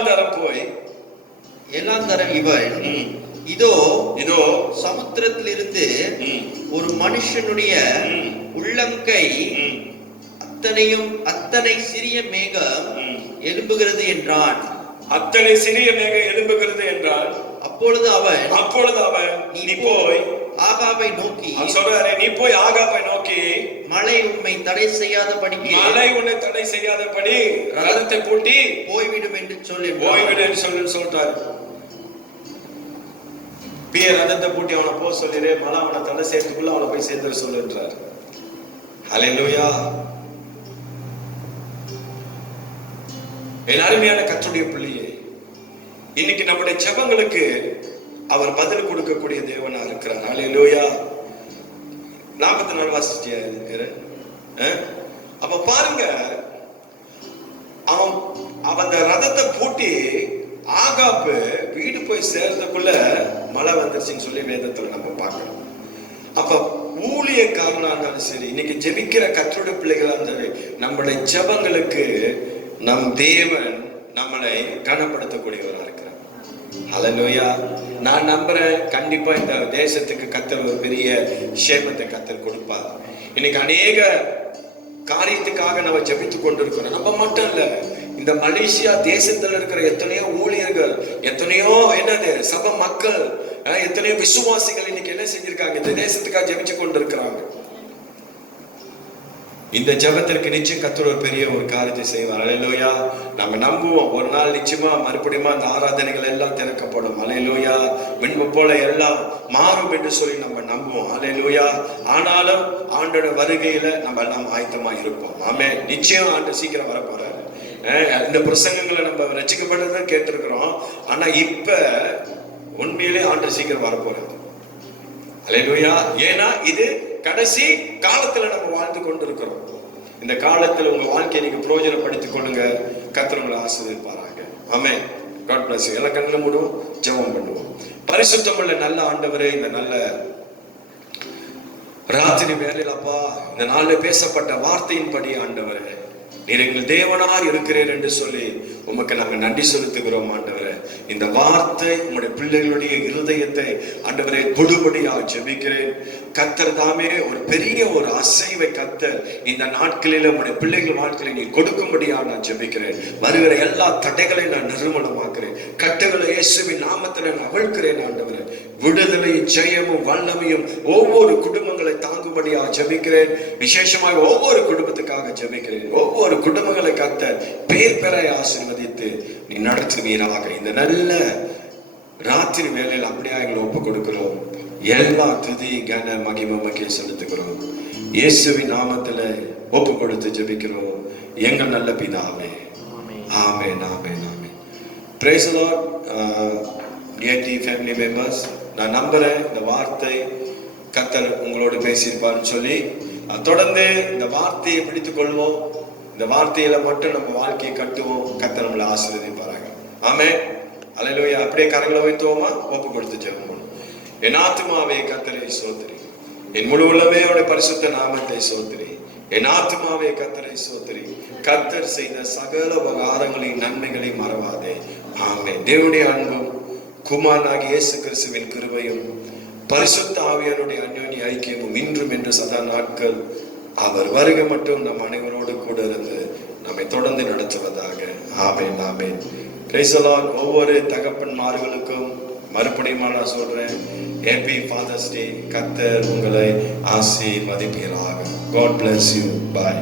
தரம் போய் 7ஆம் தரம் இவன் இதோ சமுத்திரத்திலிருந்து ஒரு மனுஷனுடைய உள்ளங்கை அத்தனை சிறிய மேகம் எழும்புகிறது என்றான். அப்பொழுது அவன் நீ போய் ஆகாபை நோக்கி சொல்றாரு, நீ போய் ஆகாபை நோக்கி மழை உன்னை தடை செய்யாதபடி ரதத்தை பூட்டி போய்விடும் என்று சொல்றாரு. ரதத்தை பூட்டி அவனை போக சொல்லிடு. மழை அவனை தடை செய்யறதுக்குள்ள அவனை போய் சேர்ந்து சொல்லுன்றார். ஹல்லேலூயா. என் அருமையான கர்த்தருடைய பிள்ளையே, இன்னைக்கு நம்முடைய ஜெபங்களுக்கு அவர் பதில் கொடுக்கக்கூடிய தேவனா இருக்கிறார். ஹல்லேலூயா. 44 வாசிச்சியா இருக்கிறேன். அப்ப பாருங்க, அவன் அந்த ரதத்தை பூட்டி ஆகாப்பு வீடு போய் சேர்றதுக்குள்ள மழை வந்துருச்சுன்னு சொல்லி வேதத்துல நம்ம பார்க்கணும். அப்ப ஊழியக்காரனா இருந்தாலும் சரி, இன்னைக்கு ஜெபிக்கிற கர்த்தருடைய பிள்ளைகளா இருந்தாலும் நம்மளுடைய ஜெபங்களுக்கு நம் தேவன் நம்மளை கனப்படுத்தக்கூடியவரா இருக்கிறார். ஹல்லேலூயா. நான் நம்புறேன் கண்டிப்பா இந்த தேசத்துக்கு கர்த்தர் ஒரு பெரிய சேமத்தை கர்த்தர் கொடுப்பார். இன்னைக்கு அநேக காரியத்துக்காக நம்ம ஜெபித்து கொண்டிருக்கிறோம். நம்ம மட்டும் இல்ல, இந்த மலேசியா தேசத்துல இருக்கிற எத்தனையோ ஊழியர்கள், எத்தனையோ என்னது சபை மக்கள், எத்தனையோ விசுவாசிகள் இன்னைக்கு என்ன செஞ்சிருக்காங்க, இந்த தேசத்துக்காக ஜெபிச்சு கொண்டிருக்கிறாங்க. இந்த ஜெபத்திற்கு நிச்சயம் கர்த்தர் ஒரு பெரிய ஒரு காரியத்தை செய்வார். அல்லேலூயா. நம்ம நம்புவோம் ஒரு நாள் நிச்சயமா மறுபடியும் அந்த ஆராதனைகள் எல்லாம் திறக்கப்படும். அல்லேலூயா. முன்பு போல எல்லாம் மாறும் என்று சொல்லி நம்ம நம்புவோம். அல்லேலூயா. ஆனாலும் ஆண்டோட வருகையில நம்ம எல்லாம் ஆயத்தமா இருப்போம். ஆமென். நிச்சயம் ஆண்டு சீக்கிரம் வர போறாரு. இந்த பிரசங்கங்களை நம்ம ரசிக்கப்பட்டதான் கேட்டிருக்கிறோம். ஆனா இப்ப உண்மையிலே ஆண்டு சீக்கிரம் வர போறாரு. அல்லேலூயா. ஏன்னா இது கடைசி காலத்துல நம்ம வாழ்ந்து கொண்டிருக்கிறோம். இந்த காலத்துல உங்க வாழ்க்கையை நீங்க பிரயோஜனப்படுத்திக் கொள்ளுங்க. கர்த்தர் உங்களை ஆசீர்வதிப்பாராக. ஆமென். God bless you. எல்லாம் கண்ணுல மூடுவோம், ஜெபம் பண்ணுவோம். பரிசுத்தமுள்ள நல்ல ஆண்டவரே, இந்த நல்ல ராத்திரி வேளையில அப்பா, இந்த நாள்ல பேசப்பட்ட வார்த்தையின்படி ஆண்டவரே, நீர் எங்கள் தேவனார் இருக்கிறீர் என்று சொல்லி உமக்கு நாங்கள் நன்றி செலுத்துகிறோம் ஆண்டவரே. இந்த வார்த்தை உங்களுடைய பிள்ளைகளுடைய இருதயத்தை ஆண்டவரே தொடுபடியா ஜெபிக்கிறேன். கர்த்தர் தாமே ஒரு பெரிய ஒரு அசைவை கர்த்தர் இந்த நாட்களில உங்களுடைய பிள்ளைகள் வாழ்க்கையை நீ கொடுக்கும்படியா நான் ஜெபிக்கிறேன். வருகிற எல்லா தடைகளையும் நான் நிர்மூலமாக்குறேன். கட்டுகளை இயேசுவின் நாமத்தில் நான் அவிழ்க்கிறேன் ஆண்டவரே. விடுதலையும் ஜெயமும் வல்லமையும் ஒவ்வொரு குடும்பங்களை தாங்கும்படியா ஜெபிக்கிறேன். விசேஷமாக ஒவ்வொரு குடும்பத்துக்காக ஜெபிக்கிறேன். ஒவ்வொரு குடும்பங்களை கர்த்தர் பேர் பெற ஆசீர்வதித்து நீ நடத்துவீராக. இந்த நல்ல ராத்திரி வேளையில் அப்படியா எங்களை ஒப்பு கொடுக்கிறோம். எல்லா துதி கன மகிமைக்கு செலுத்துகிறோம். இயேசுவின் நாமத்துல ஒப்பு கொடுத்து ஜெபிக்கிறோம் எங்கள் நல்ல பிதாவே. ஆமென், ஆமென், ஆமென். Praise the Lord. DIT family members, நான் நம்புறேன் இந்த வார்த்தை கர்த்தர் உங்களோடு பேசியிருப்பார்னு சொல்லி தொடர்ந்து இந்த வார்த்தையை பிடித்துக் கொள்வோம். இந்த வார்த்தையில மட்டும் நம்ம வாழ்க்கையை கட்டுவோம். கர்த்தர் நம்மளை ஆசீர்வதிப்பாராக. ஆமென். அல்லேலூயா. அப்படியே கரங்களை வைத்துவோமா, ஒப்பு கொடுத்து ஜெபம் பண்ணுவோம். என் ஆத்துமாவே கர்த்தரை ஸ்தோத்திரி, என் முழு உள்ளமே அவருடைய பரிசுத்த நாமத்தை ஸ்தோத்திரி. என் ஆத்துமாவே கர்த்தரை ஸ்தோத்திரி, கர்த்தர் செய்த சகல உபகாரங்களின் நன்மைகளை மறவாதே. ஆமென். தேவனுடைய அன்பும் குமாரனாகிய இயேசு கிறிஸ்துவின் கிருபையும் பரிசுத்த ஆவியானுடைய அந்யோன்ய ஐக்கியமும் இன்றும் என்று சதா நாட்கள் அவர் வருகை மட்டும் நம் அனைவரோடு கூட இருந்து நம்மை தொடர்ந்து நடத்துவதாக. Amen, amen. Praise the Lord. ஒவ்வொரு தகப்பன்மார்களுக்கும் மறுபடியும் நான் சொல்றேன், ஹேப்பி ஃபாதர்ஸ் டே. கர்த்தர் உங்களை ஆசீர்வதிப்பாராக. God bless you. Bye.